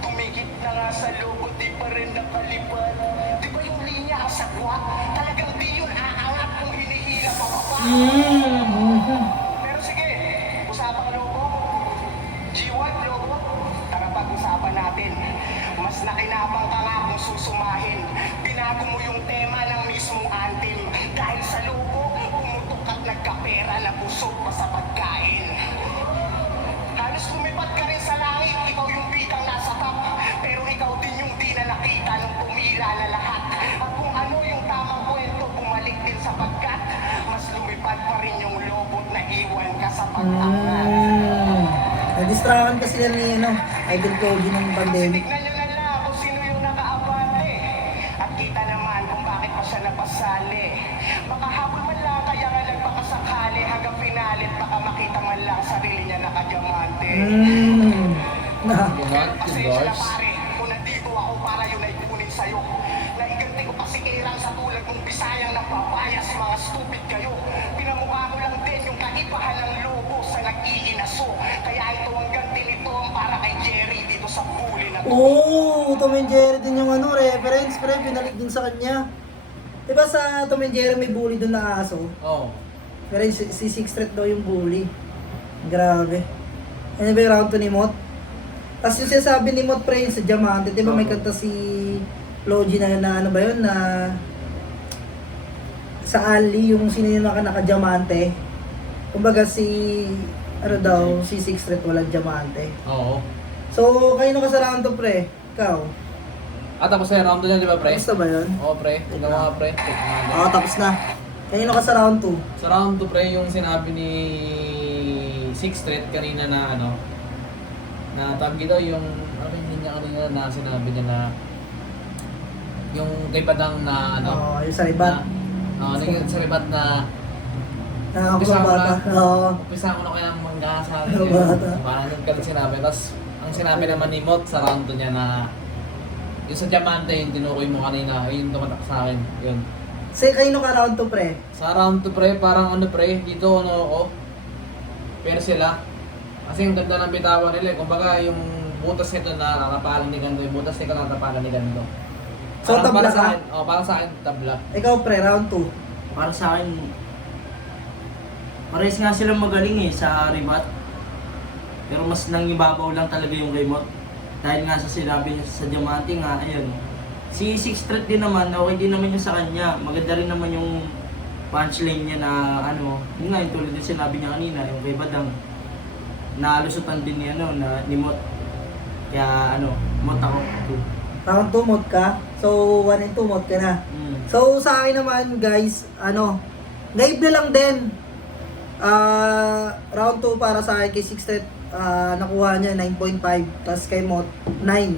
Tumigit na nga sa logo, di pa rin nakalipad. Di ba yung linya ang sagwa? Talagang di yun aangat kung hinihila pa pa. Pero sige, usapang logo. G1 logo. Tara pag-usapan natin. Mas nakinabang ka nga kung susumahin. Binago mo yung tema ng mismong anthem. Dahil sa logo, pumutok at nagkapera na busog pa sa pagkain. Halos lumipat ka rin sa langit, ikaw yung bidang nasa top. Pero ikaw din yung di na nakita nung pumila na lahat. At kung ano yung tamang kwento, bumalik din sapagkat mas lumipad pa rin yung lobot na iwan ka sa pagtangat. Nadistrakan kasi sila ni ano, Idol Kogi ng pandemic. Tignan nyo na lang kung sino yung nakaabante. At kita naman kung bakit pa siya napasali. Makahabol man lang kaya nga nagpakasakali hanggang finalit baka makita man lang sarili niya nakadiamante. Na. Pasensya na pare, kung nandito ako para yun ay kunin sa'yo. Naiganti ko kasi kirang sa tulad mong Bisayang nagpapayas, mga stupid kayo. Oo, Tom and Jerry din yung ano, reference, pre, binalik din sa kanya. Diba sa Tom and Jerry may bully doon na aso? Oo. Pero si Sixth Street daw yung bully. Grabe. Ano ba yung round 2 ni Mot? Tapos yung sinasabi ni Mot, pre, sa Diamante, diba may kanta si Logie na ano ba yun, na sa Ali, yung sino yung naka-diamante. Kumbaga si, ano daw, si Sixth Street walang diamante. Oo. So, kayo ka sa round 2, pre? Ikaw? Tapos na yung round 2 niya, di ba, pre? Tapos na ba yun? Oo, pre. Tingnan mo nga, pre. Check mo nga. Oo, tapos na. Kanino ka sa round 2? Sa round 2, pre, yung sinabi ni Sixth Street kanina na ano, na tawag daw yung, ano yun niya kanina na sinabi niya na yung kay Badang na ano, Oo, yung sa ribat. ano yung sa ribat na Ako sa bata. Oo. umpisa ko na kaya mangga sa Sa bata. parang yung ganun sinabi. Tapos, ang sinabi naman ni Mot sa round 2 niya na yung sa Diamante, yung tinukoy mo kanina, ayun tumatak sa akin. Yun. Say, kanino ka round 2, pre? Sa round 2, pre, parang ano, pre, dito ano ako. Pero sila, kasi ang ganda ng bitawan nila. Kumbaga, yung butas nito na nakapalan ni Gando, yung butas nito na nakapalan ni Gando. So, tabla para sa ka? akin, para sa akin, tabla. Ikaw, pre, round 2. Para sa akin, parehas nga silang magaling sa ribat. Pero mas nangibabaw lang talaga yung kay Mot. Dahil nga sa sinabi niya sa Diamante nga, ayun. Si Sixth Street din naman, okay din naman yung sa kanya. Maganda rin naman yung punchline niya na ano, yun nga yung tulad din sinabi niya kanina, yung kay Badang. Nalusutan din ni ano, ni Mot. Kaya ano, Mot ako. Round 2, mod ka. So, 1 and 2, mod ka na. So, sa akin naman, guys, ano, naive na lang din. Round 2 para sa akin kay Sixth Street, nakuha niya 9.5, tapos kay Mot 9.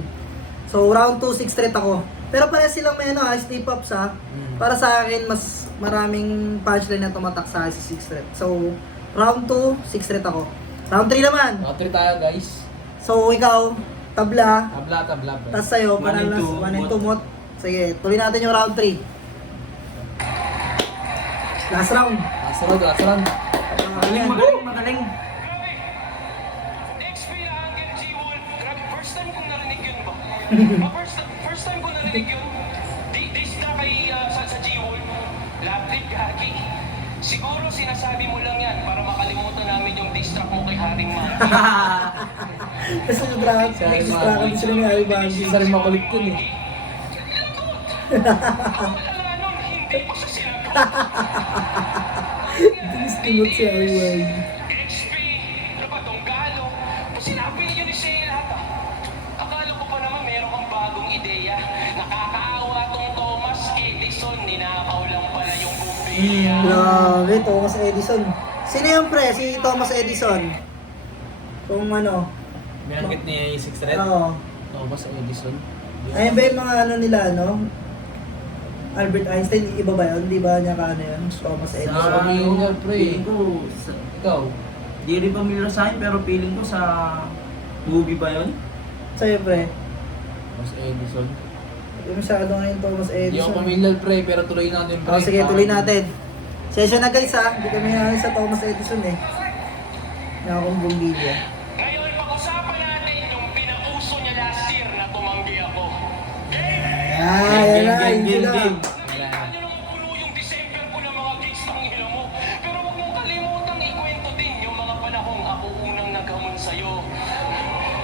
So round 2 Sixth Street ako. Pero pare silang may ano, slip ups ha. Para sa akin mas maraming punchline na tumatak sa akin si Sixth Street. So round 2 Sixth Street ako. Round 3 naman. Round 3 tayo, guys. So ikaw, tabla. Tabla, pre. Tapos sa'yo, 1 and 2, 1 and 2 Mot. Sige, tuloy natin yung round 3. Last round. Last round. Magaling, magaling. XP na Angel G-Wolf. Grabe, first time kong narinig yun ba? First time kong narinig yun. This na kay sa G-Wolf. Lapit, Gagi. Siguro sinasabi mo lang yan para makalimutan namin yung diss track mo kay Haring Man. Kasi yung drag, distract sila ni Harry Bandi. Isa rin makulit yun eh. Wala nun, hindi pa siya sinagot. Tinistimot si Harry Bandi. XP, ano ba tong galo? Sinabi niyo ni Sheila ata. Akala ko pa naman meron kang bagong ideya. Nakakaawa tong Thomas Edison. Ninakaw lang pala yung bumbilya. Grabe, Thomas Edison. Sino yung pre? Si Thomas Edison. Kung ano. Binanggit ni Sixth Street. Oo. Thomas Edison. Ayun ba yung mga ano nila, no? Albert Einstein, iba ba yun? Di ba niya ka ano yun? Thomas Edison. Sa Pamilya, pre. Feeling ko, Ikaw. di rin familiar sa akin, pero feeling ko sa movie ba yun? Sa'yo, pre. Thomas Edison. Yung masyado nga yung Thomas Hindi ako Edison. familiar, pre, pero tuloy natin, pre. Oh, sige, tuloy natin. Session na guys ha. Hindi kami namin sa Thomas Edison eh. Nakakong bumbilya. Ngayon, pag-usapan natin yung pinauso niya last year na tumanggi ako. Yan na, Game, yun game, lang. game. Nakita niyo naman puno yung December ko ng mga gigs ng ilo mo. Pero huwag mong kalimutan ikwento din yung mga panahong ako unang naghamon sa'yo.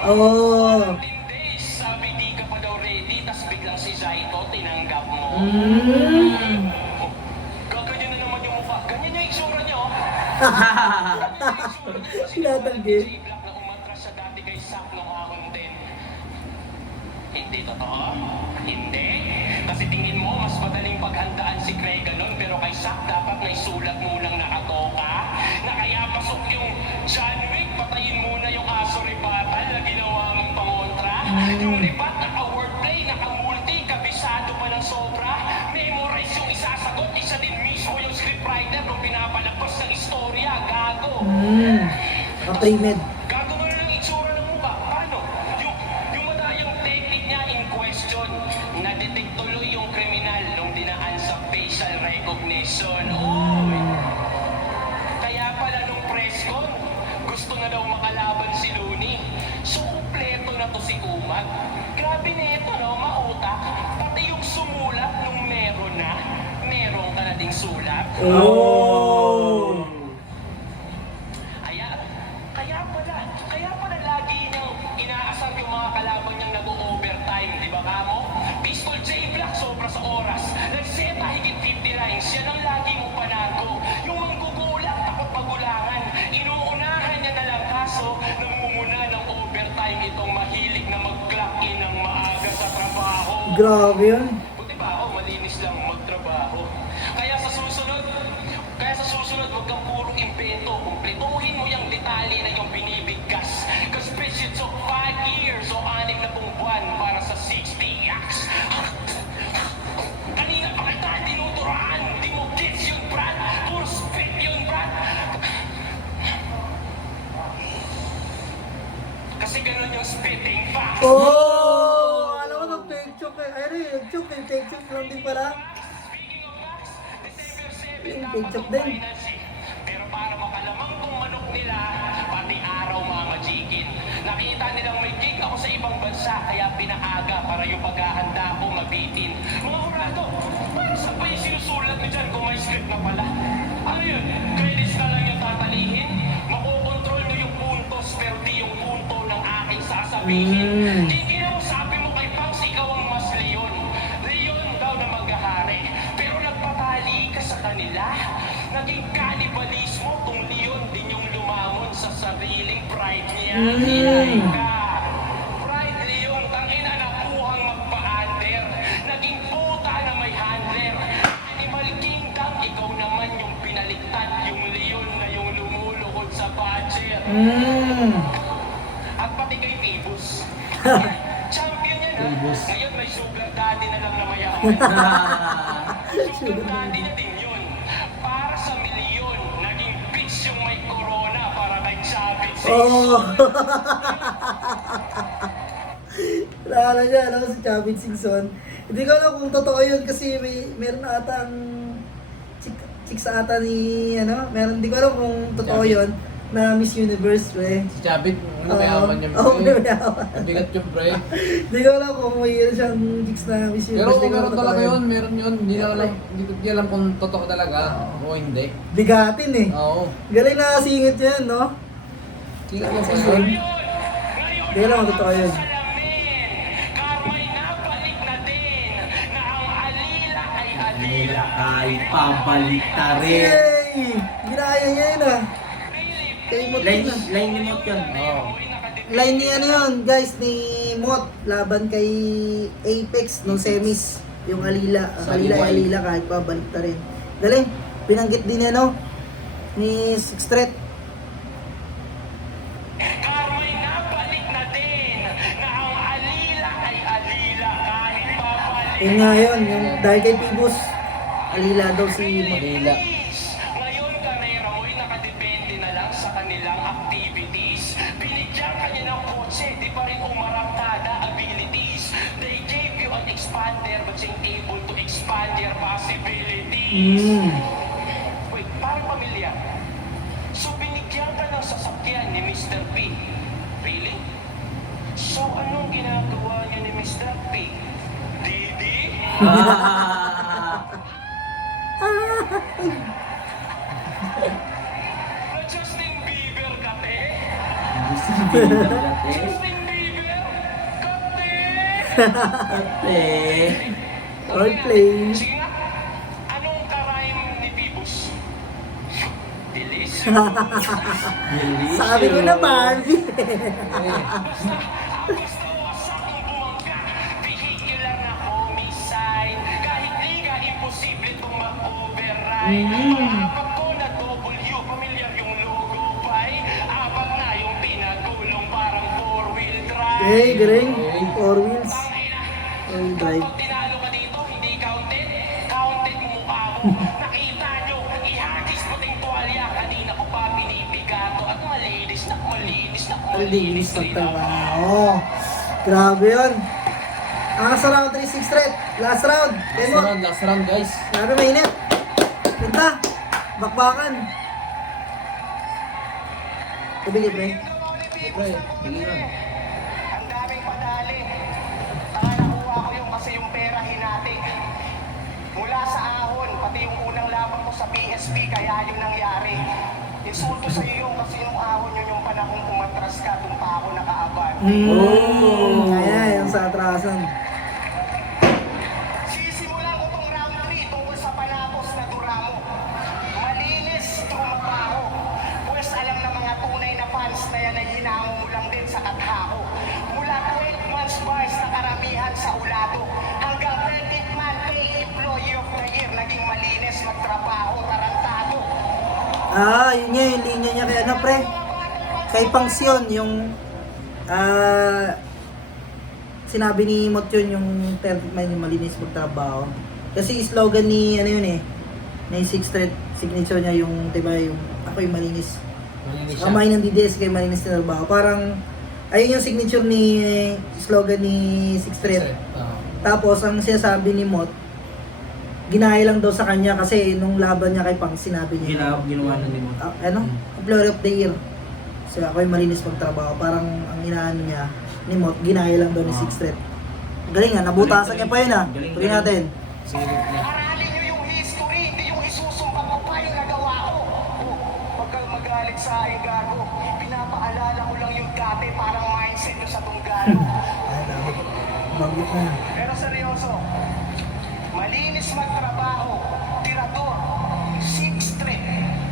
Oo. 10 days, sabi di ka pa daw ready, tas biglang si Zaito tinanggap mo. Oh, gaganyan na naman yung mukha. Ganyan yung itsura niya, oh. Sinatanggi. Si Black na umatras sa dati kay Sak nung ahon din. Hindi totoo? Hindi. Kasi tingin mo, mas madaling paghandaan si Craig ganun, pero kay Sak dapat may sulat munang nakatoka. Na kaya pasok yung John Wick, patayin muna yung aso ribatal na ginawa mong pangontra. Yung ribat, naka-wordplay, naka-multi, kabisado pa ng sobra. Memorize yung isasagot, isa din mismo yung scriptwriter nung pinapalagpas ng istorya, gago. Ka-pre-med. Gago nga lang itsura ng mukha. Paano? Yung madayang technique niya in question, na-detect tuloy yung kriminal nung dinaan sa facial recognition. Oy! Kaya pala nung press con, gusto na daw makalaban si Looney. So, kumpleto na to to si Kumag. Grabe na ito, no? Mautak. Pati yung sumulat nung meron ka na ding sulat. Oh! Kaya pala lagi niyang inaasar yung mga kalaban niyang nag-overtime, di ba kamo? Pistol J Black sobra sa oras. Nagseta higit 50 lines, yan ang lagi mong panago. Yung manggugulat, takot magulangan. Inuunahan niya na lang kaso, namumuna ng overtime itong mahilig na mag-clock in ng maaga sa trabaho. Grabe yun. Buti ba ako, malinis lang magtrabaho. Kaya sa susunod, huwag kang puro invento. Kumpletuhin mo yung detalye na yung binibigkas. Cause bitch, it took 5 years o 6 na buwan para sa 60 acts. Kanina pa kita tinuturaan. Di mo gets yun, Brad. Puro spit yun, Brad. Kasi ganun yung spitting facts. Oh! Alam mo nung fake choke eh. Ay, choke eh. Fake choke lang din pala. Speaking of facts, December 7 Yung dapat fake choke ang din. finals eh. Pero para makalamang tong manok nila, pati araw mga chicken. Nakita nilang may gig ako sa ibang bansa, kaya pinaaga para yung paghahanda ko mabitin. Mga hurado, paano saan pa yung sinusulat niyo dyan kung may script na pala? Ano yun? Credits na lang yung tatalihin? Makokontrol nyo yung puntos, pero di yung punto ng aking sasabihin. Hindi na mo sabi mo kay Pams, ikaw ang mas leon. Leon daw na maghahari. Pero nagpatali ka sa kanila. Naging kanibalismo, kung leon din yung lumamon sa sariling pride niya. Hinay ka. Pride leon, tangina na puhang magpa-under. Naging puta na may handler. Animal kingdom, ikaw naman yung pinaliktad. Yung leon na yung lumulukod sa budget. At pati kay Phoebus. Champion yan ha. Phoebus. Ngayon may sugar daddy na lang na mayaman. Sugar daddy na din yun. Para sa milyon, naging bitch yung may corona para kay Chavit. Oh! Naalala niya, alam mo si Chavit Singson. Hindi ko alam kung totoo yun kasi meron na atang chicks ata ni, meron, hindi ko alam kung totoo Chavit. yun na Miss Universe, pre. Si Chavit, mayaman niya. Oo, mayaman. Bigat yung pre. Hindi ko alam kung may siyang chicks na Miss Pero Universe. kung Hindi ko meron alam talaga totoo yun, meron yun. Hindi ko alam kung totoo talaga o hindi. Bigatin eh. Oo. Galing na singit yan, no? Tingnan mo pa Singson. yun. Hindi ko alam kung totoo yun. Karma'y nabalik na din na ang alila ay alila. Ay, pabalik ta rin. Yay! Ginaya niya yun ah. Kay Mot Line, yun ah. line ni Mot yun. Oo. Line ni yun guys, ni Mot. Laban kay Apex nung semis. Yung Alila. Sa Alila Liway. Alila kahit pabalik ta rin. Galing. Pinanggit din ni Six Threat. Karma'y nabalik na din na ang alila ay alila kahit babalik. Yun nga yun. Yung, dahil kay Pibus. Alila daw si Mot. Alila. Ngayon, karera mo'y nakadepende na lang sa kanilang activities. Binigyan ka niya ng kotse, di pa rin umarangkada abilities. They gave you an expander but ain't able to expand your possibilities. Wait, parang pamilya. So, binigyan ka ng sasakyan ni Mr. P. Really? So, anong ginagawa niya ni Mr. P? Didi? Na Justin Bieber ka, te? Justin Bieber? Kate? Roleplay. Sige nga, anong karime ni Pibus? Delicious. Sabi ko na Barbie. Basta wasak ang bumangga. Vehicular na homicide. Kahit liga, imposible itong mag-override. Maapat ko na W, pamilyar yung logo pa'y apat na yung pinagulong parang four-wheel drive. Hey, galing. Hey. 4 wheels. Tangina. Four-wheel drive. Kapag tinalo ka dito, hindi counted. Counted mo mukha mo. Nakita nyo, ihagis puting tuwalya. Kanina ko pa pinipigato at malinis na malinis na Malinis ng trabaho. Grabe yun. Ang sa round 3, 6 threat. Last round. Kay Last round guys. Laro mainit. Ganda. Bakbakan. Tabigay, pre. Pre, tingin lang. Ang daming honesty, kaya yun nangyari. Insulto sa iyo kasi nung ahon yun yung panahong umatras ka, doon pa ako nakaaban. Ayan, yung sa atrasan. Sisimulan ko tong round 3 tungkol sa panapos na duramo. Malinis, trumabaho. Pues alam na mga tunay na fans na yan ay hinango mo lang din sa katako. Mula 12 months bars na karamihan sa ulado, hanggang 13th man pay employee of the year, naging malinis, magtrabaho, tarantado. Yun nga, yung linya niya kay ano, pre? Kay Pangsyon, yung sinabi ni Mot yun, yung 30 man yung malinis magtrabaho. Kasi slogan ni, ano yun eh, na yung 6th Street signature niya, yung, diba, yung ako yung malinis. Malinis siya. Kamay ng DDS kay malinis na trabaho. Parang, ayun yung signature ni, slogan ni 6th Street. Oo. Tapos, ang sinasabi ni Mot, ginaya lang daw sa kanya kasi nung laban niya kay Pang, sinabi niya. Ginawa na ni mo. Employer of the year. So ako yung malinis magtrabaho. Parang ang inaano niya ni Mot, ginaya lang daw ni Sixth Street. Galing nga, nabutasan niya pa yun ah. Galing, Tuloy natin. Silip niya. Aralin niyo yung history, hindi yung isusumpa ko pa yung nagawa ko. Huwag kang magalit sa aking gago. Pinapaalala ko lang yung dati, parang mindset nyo sa tunggalo. Ay, dami. Bagit na. Pero seryoso, malinis magtrabaho, tirador, Sixth Street.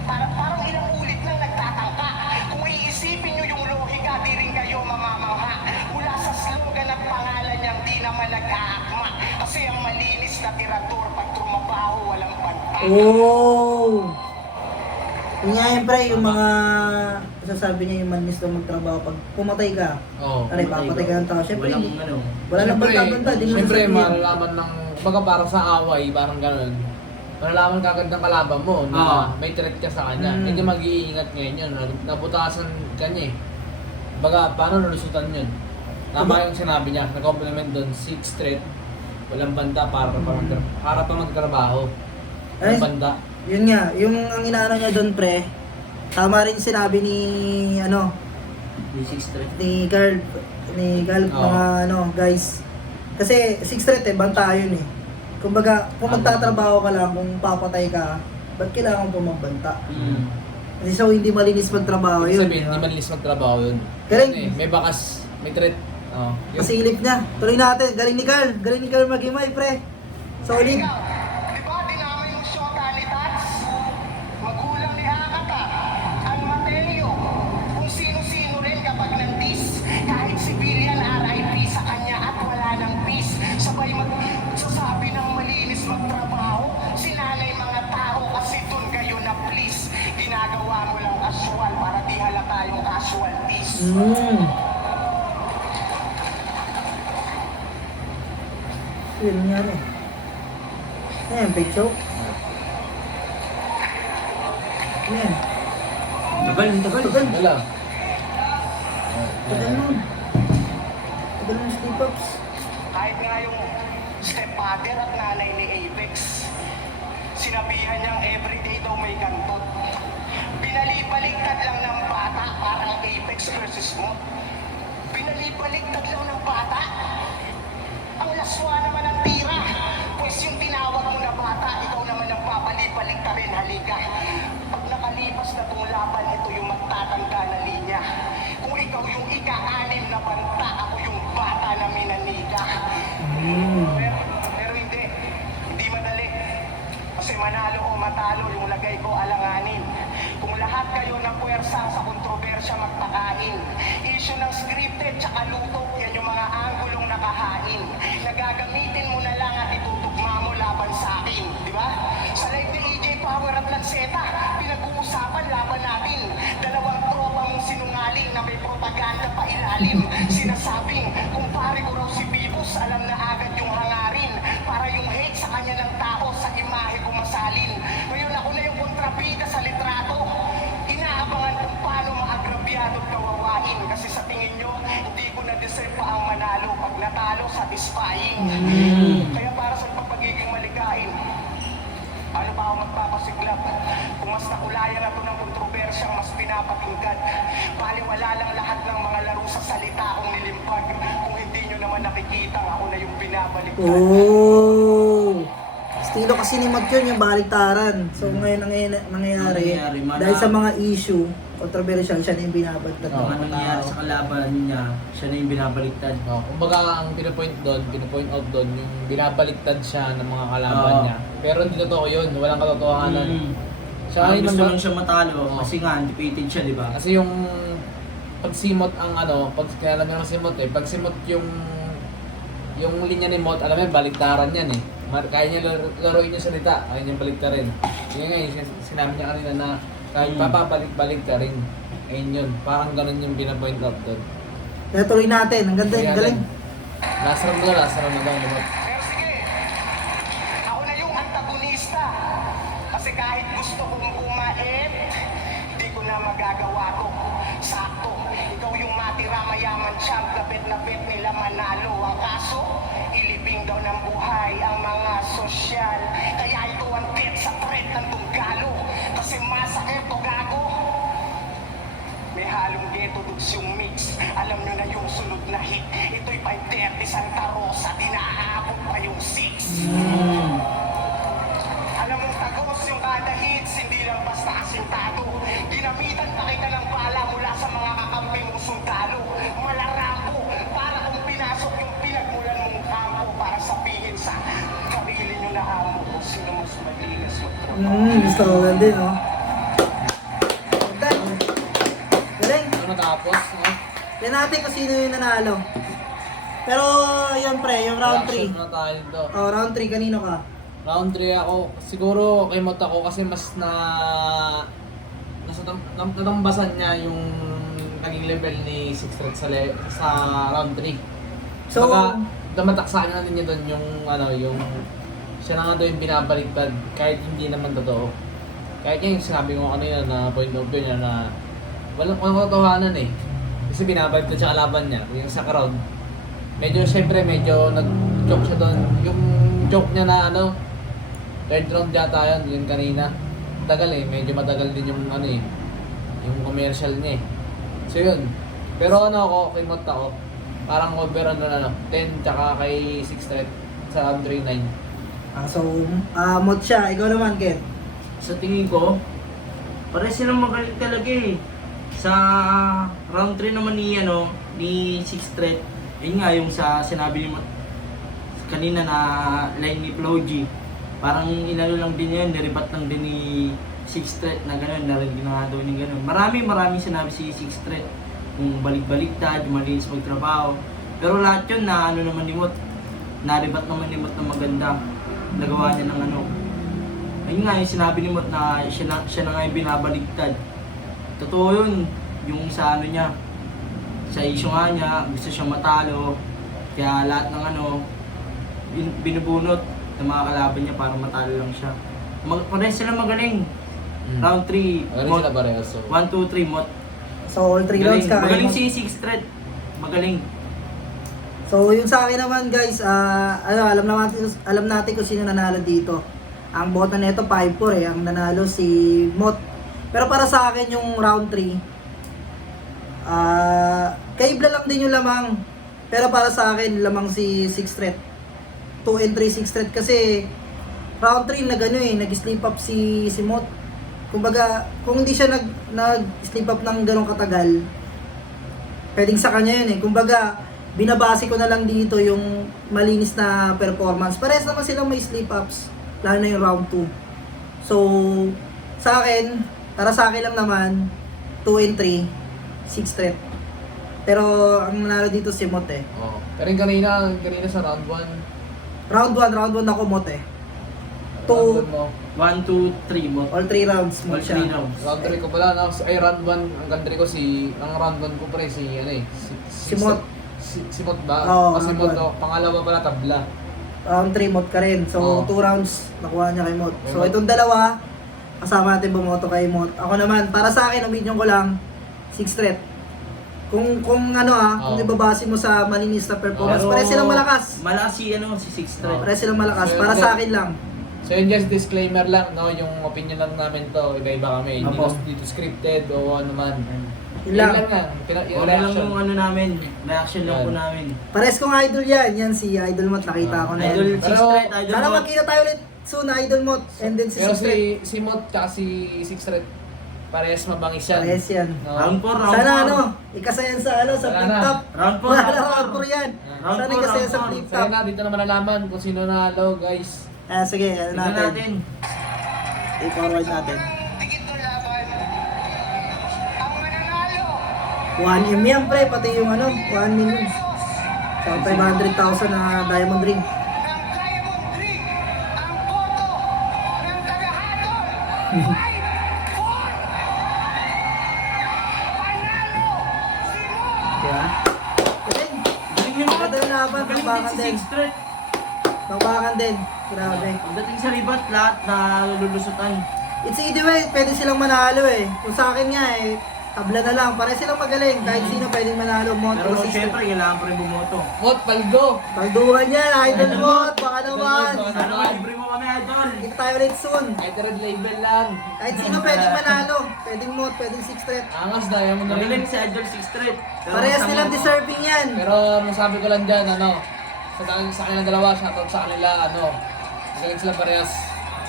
Parang ilang ulit nang nagtatangka. Kung iisipin nyo yung lohika, di rin kayo mamamangha. Mula sa slogan at pangalan niyang di naman nag-aakma. Kasi ang malinis na tirador, pag trumabaho, walang banta. Oh! Yun nga yun, pre, yung mga sasabi niya yung malinis na magtrabaho pag pumatay ka. Oo. Aray, papatay ka ng tao. Siyempre, Walang hindi. ano. Wala nang banta-banta. Di mo Siyempre, sasabihin. malalaman ng, baga parang sa away, parang gano'n. Malalaman kagad ng kalaban mo na Oo. may threat ka sa kanya. Mm. Hindi mag-iingat ngayon yun. Nabutasan ka niya eh. Baga, paano nalusutan yun? Tama yung sinabi niya, na-compliment doon, 6th Street, walang banda para pa magtrabaho. Ay, Walang banda. yun nga, yung ang inaano niya doon, pre, tama rin sinabi ni, ano, Ni 6th Street. ni Carl, Oo. mga ano, guys. Kasi 6th Street eh, banta yun eh. Kumbaga, kung magtatrabaho ka lang, kung papatay ka, ba't kailangan pa magbanta? Kasi so, hindi malinis magtrabaho Ibig yun. sabihin, di ba? hindi malinis magtrabaho yun. Galing. Ano eh, may bakas, may threat. Oh, yun. Pasilip niya. Tuloy natin. Galing ni Carl mag-imay, pre. Solid. Ikaw, di ba dinamay yung syota ni Tats? Magulang ni Hakata, ang Mateo, kung sino-sino rin kapag nandis, kahit civilian RIP sa kanya at wala ng peace, sabay magsasabi ng malinis magtrabaho, sinanay mga tao kasi dun kayo na please, ginagawa mo lang casual para di halata yung casualties. Yun nga eh. Ayan, fake choke. Ayan. Tagal. Wala. Tagal nun. Tagal nun slip-ups. Kahit nga yung stepmother at nanay ni Apex, sinabihan niyang everyday daw may kantot. Binalibaligtad lang ng bata, parang Apex versus mo. Binalibaligtad lang ng bata. Ang laswa naman ang tira, pues yung tinawag mo na bata, ikaw naman ang papalibaligtad rin, halika. Pag nakalipas na tong laban, ito yung magtatangka na linya. Kung ikaw yung ika-anim na banta, ako yung bata na minanika. Pero hindi madali. Kasi manalo o matalo, yung lagay ko alanganin. Kung lahat kayo na puwersa sa kontrobersya magpakain, issue ng scripted tsaka luto, yan yung mga anggulong nakahain. Nagagamitin mo na lang at itutugma mo laban sa akin, di ba? Sa live ni EJ Power at Lanceta, pinag-uusapan laban natin. Dalawang tropa mong sinungaling na may propaganda pa ilalim. Sinasabing, kung pare ko raw si Bibos, alam na agad yung hangarin. Para yung hate sa kanya ng tao, sa imahe ko masalin. Ngayon ako na yung kontrabida sa litrato. Inaabangan kung paano maagrabyado at kawawain. Kasi sa tingin nyo, hindi ko na-deserve pa ang manalo. Pag natalo, satisfying. Kaya para sa pagpagiging malikain, ano pa ako magpapasiglap? Kung mas nakulayan na ito ng kontrobersyang mas pinapatingkad, baliwala lang lahat ng mga laro sa salita akong nilimpag. Kung hindi nyo naman nakikita, ako na yung binabaliktad. Oh! Estilo kasi ni Mot yun, yung baliktaran. So ngayon ang nangyayari, Nangyayari, dahil sa mga issue, controversial, siya na yung binabagtad ng Mga mga nangyayari tao. sa kalaban niya, siya na yung binabaliktad. Kumbaga ang pinapoint out doon, yung binabaliktad siya ng mga kalaban Oo. niya. Pero hindi totoo yun, walang katotohanan. Siya Siya ay gusto nang- lang siya matalo Oo. kasi nga undefeated siya, di ba? Kasi yung pag simot ang kaya alam mo simot pag simot yung linya ni Mot, alam mo, baliktaran yan eh. Kaya niya laruin yung salita, kaya niya baliktarin. Yun nga, sinabi niya kanina na kahit papabalik-balik ka rin. Ayun yun, parang ganun yung pinapoint out doon. Kaya tuloy natin, ang ganda, Kaya ang galing. last round na ba yung Mot? Pero sige, ako na yung antagonista. Kasi kahit gusto kong kumait, di ko na magagawa to. Sakto, ikaw yung matira mayaman siyang lapit-lapit nila manalo. Ang kaso, ilibing daw ng buhay ang mga sosyal. Kaya ito ang tit sa thread ng tunggalo. Kasi masakit to gago. May halong ghetto dudes yung mix. Alam nyo na yung sunod na hit. Ito'y 530 Santa Rosa. Di naaabot pa yung 6. Alam mong tagos yung kada hits. Hindi lang basta asintado. Ginamitan pa kita ng bala mula sa mga kakampi mong sundalo. Malarampo. Para kung pinasok yung pinagmulan mong kampo. Para sabihin sa sarili nyo na amo. Kung sino mas maligas magtrabaho. Gusto ko din, no? Ganda. Galing. Ano tapos? No? Yan natin kung sino yung nanalo. Pero yun pre, yung round 3. Reaction na tayo dito. Oh, round 3, kanino ka? Round 3 ako, siguro kay Mot ako kasi mas natambasan niya yung naging level ni Six Thread sa round 3. So, Baka damataksakan na niya doon yung yung siya na nga doon yung binabaliktad kahit hindi naman totoo. Kahit yung sinabi ko kanina na point of view niya na walang katotohanan eh. Kasi binabaliktad siya kalaban niya, yung sa crowd. Siyempre medyo nag-joke siya doon. Yung joke niya na third round yata yun kanina. Tagal eh, medyo matagal din yung yung commercial niya eh. So yun. Pero ako, kay Mot ako, parang over 10 tsaka kay 6 sa 3-9. so, Mot siya. Ikaw naman, Ken. Sa tingin ko, pare silang magaling talaga eh. Sa round 3 naman ni Six Thread, yun nga yung sa sinabi ni kanina na line ni Flo G. Parang inano lang din yun, niribat lang din ni Six Thread na gano'n, narinig na nga daw niya gano'n. Maraming sinabi si Six Thread, kung balik-baliktad, malinis magtrabaho. Pero lahat yun na naman ni Mot, naribat naman ni Mot na maganda. Nagawa niya ng ayun nga yung sinabi ni Mot na siya na nga yung binabaliktad. Totoo yun, yung sa niya, sa issue nga niya, gusto siyang matalo. Kaya lahat ng binubunot ng mga kalaban niya para matalo lang siya. Pareho sila magaling. Round 3, Magaling Mot. sila pareho. So, 1, 2, 3, Mot. So, all 3 rounds ka. kay Magaling Mot. si Six Thread. Magaling. So, yun sa akin naman guys, alam natin kung sino nanalo dito. Ang boto nito 5-4 ang nanalo si Mot. Pero para sa akin yung round 3, kaibla lang din yung lamang. Pero para sa akin, lamang si Six Thread. 2 and 3 Six Thread kasi round 3 nag-sleep up si Mot. Kumbaga, kung hindi siya nag-sleep up ng ganong katagal, pwedeng sa kanya yun eh. Kumbaga, binabase ko na lang dito yung malinis na performance. Parehas naman silang may sleep ups, lalo na yung round 2. So, para sa akin lang naman, 2 and 3, 6 threat. Pero ang nanalo dito si Mot eh. oh. Pero yung kanina sa round 1, Round 1 ako Mot eh. round 1 mo. 1, 2, 3, Mot. All 3 rounds All Mot siya. 3 rounds. Round 3 ko pala, round 1, ang country ko ang round 1 ko pre, Si Mot. Si Mot ba? Oo, Kasi round Mot, pangalawa pala tabla. Round 3 Mot ka rin. So, Oo. 2 rounds nakuha niya kay Mot. So, Mot. itong dalawa, kasama natin bumoto kay Mot. Ako naman, para sa akin, ang opinion ko lang, 6 threat. Kung kung Oo. ibabase mo sa malinis na performance, Pero pares silang malakas. Malakas si Six Thread. Pares silang malakas. So, Para yun, sa akin lang. So yun guys, disclaimer lang, no, yung opinion lang namin to, iba-iba kami, hindi Opo. dito scripted o ano man. Yun lang. nga. Yung Okay lang reaction. yung ano namin, reaction lang po Yan. namin. Pares kong idol yan. Yan si Idol Mot. Nakita ko na yan. Idol Pero, 6 Threat, Idol Sana Mot. magkita tayo ulit soon, Idol Mot. And then si Pero Secret. si Mot tsaka si Six Threat, parehas mabangis yan. Pares yan. No? Round 4, round 4. Sana ano, ikasayan sa ano, sa Wala flip na. top. Round 4, Wala round na, 4. round 4 yan. Round Sana four, ikasayan round sa four. flip Kaya top. na, dito na malalaman kung sino nalo, guys. Sige, ano Tignan natin. natin. I-forward natin. Dikit ng laban. Ang mananalo. 1M yan pre, pati yung ano, 1 million. So 500,000 na diamond ring. Ng Diamond Ring. Ang boto ng tagahatol. 5-4. Panalo. Si Mo. Diba? Galing. Galing niyo mga. Maganda yung laban, Magaling bakbakan din si din. 6 Threat. Bakbakan din. Grabe. Pagdating sa ribat, lahat na lulusutan. It's either way, pwede silang manalo eh. Kung sa akin nga eh, tabla na lang. Pare silang magaling. Kahit sino pwedeng manalo. Mot Pero o Six. syempre, kailangan pa rin bumoto. Mot, paldo! Pagduhan yan, Idol Mot. Baka naman. Idol Mot, Sana malibre mo kami, Idol. Kita tayo ulit soon. Kahit red label lang. Kahit sino pwedeng manalo. Pwedeng Mot, pwedeng Six Threat. Angas, daya mo na Magaling rin. si Idol 6 Threat. Pero Parehas sa nilang mga- deserving yan. Pero masabi ko lang dyan, sa kanilang dalawa, shoutout sa kanila, magaling sila parehas.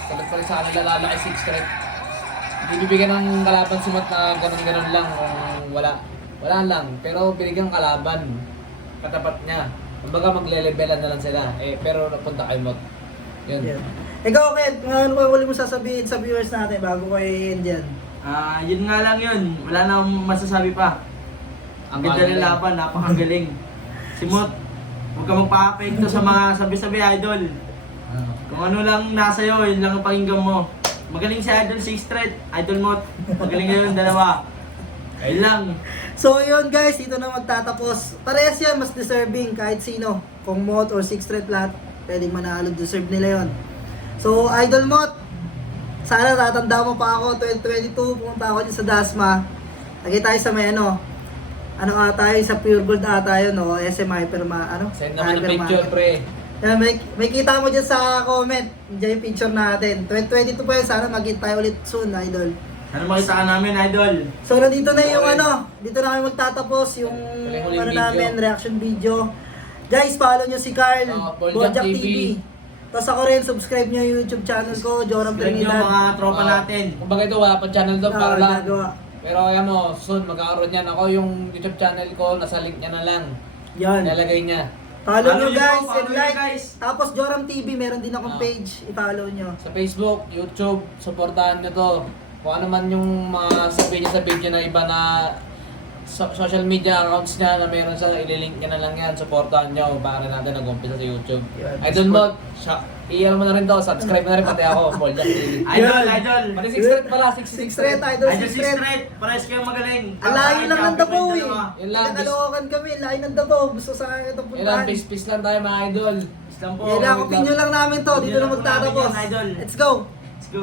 Salit pa rin sa kanila, lalo kay Six Threat. Hindi bibigyan ng kalaban si Mot na ganun-ganun lang kung wala. Wala lang, pero binigyan ng kalaban. Katapat niya. Kumbaga magle-levelan na lang sila. Pero napunta kay Mot. Yun. Yeah. Ikaw, Ken, ngayon ko huli mo sasabihin sa viewers natin bago ko i-end yan. Yun nga lang yun. Wala na akong masasabi pa. Ang ganda ng laban, napakagaling. Si Mot, huwag ka magpa-apekto sa mga sabi-sabi, Idol. Kung ano lang nasa iyo, yun lang ang pakinggan mo. Magaling si Idol 6 Threat, Idol Mot. Magaling na yung dalawa. Ayun lang. So yun guys, dito na magtatapos. Parehas yan, mas deserving kahit sino. Kung Mot or Six Threat lahat, pwedeng manalo, deserve nila yon. So Idol Mot, sana tatanda mo pa ako, 2022, pumunta ako dyan sa Dasma. Lagi tayo sa may ano tayo sa Pure Gold ata yun, no? SM Hyperma, ano? Send naman ng Hypermarket. picture, pre. Yan, may kita mo dyan sa comment. Diyan yung picture natin. 2022 pa yun, sana magkita tayo ulit soon, Idol. Sana makita ka namin, Idol. So nandito na yung Okay. dito na kami magtatapos yung Huling ano video. namin, reaction video. Guys, follow nyo si Carl, Bojack Bojack TV. TV. Tapos ako rin, subscribe nyo yung YouTube channel ko, Joram Subscribe nyo Trinidad. mga tropa natin. Kumbaga ito, wala pa channel doon, para lang. Nagawa. Pero ayan mo, soon magkakaroon yan. Ako yung YouTube channel ko, nasa link niya na lang. Yan. Nilalagay niya. Follow nyo Follow nyo, guys, follow and nyo, like. guys. Tapos Joram TV, meron din akong page, i-follow nyo. Sa Facebook, YouTube, supportahan nyo to. Kung ano man yung mga sabihin niya sa page na iba na social media accounts niya na meron sa ililink niya na lang yan, supportahan nyo. Baka na natin nag-umpisa sa YouTube. Yan. Idol mo, i-ano mo na rin to, subscribe mo na rin pati ako, Bojack TV. Idol, Idol. Pati 6 Threat pala, 6 Six Threat, Idol Idol 6 6 Threat. Threat. Parehas kayo magaling. Ang layo lang ng Davao eh. Yun lang, Nagkalokan kami, layo ng Davao. Gusto sa akin itong Yun lang, puntahan. peace lang tayo mga idol. Islam po. Yan lang, opinion lang namin to. Dito na Opinion lang po namin magtatapos. yan, Idol. Let's go! Let's go.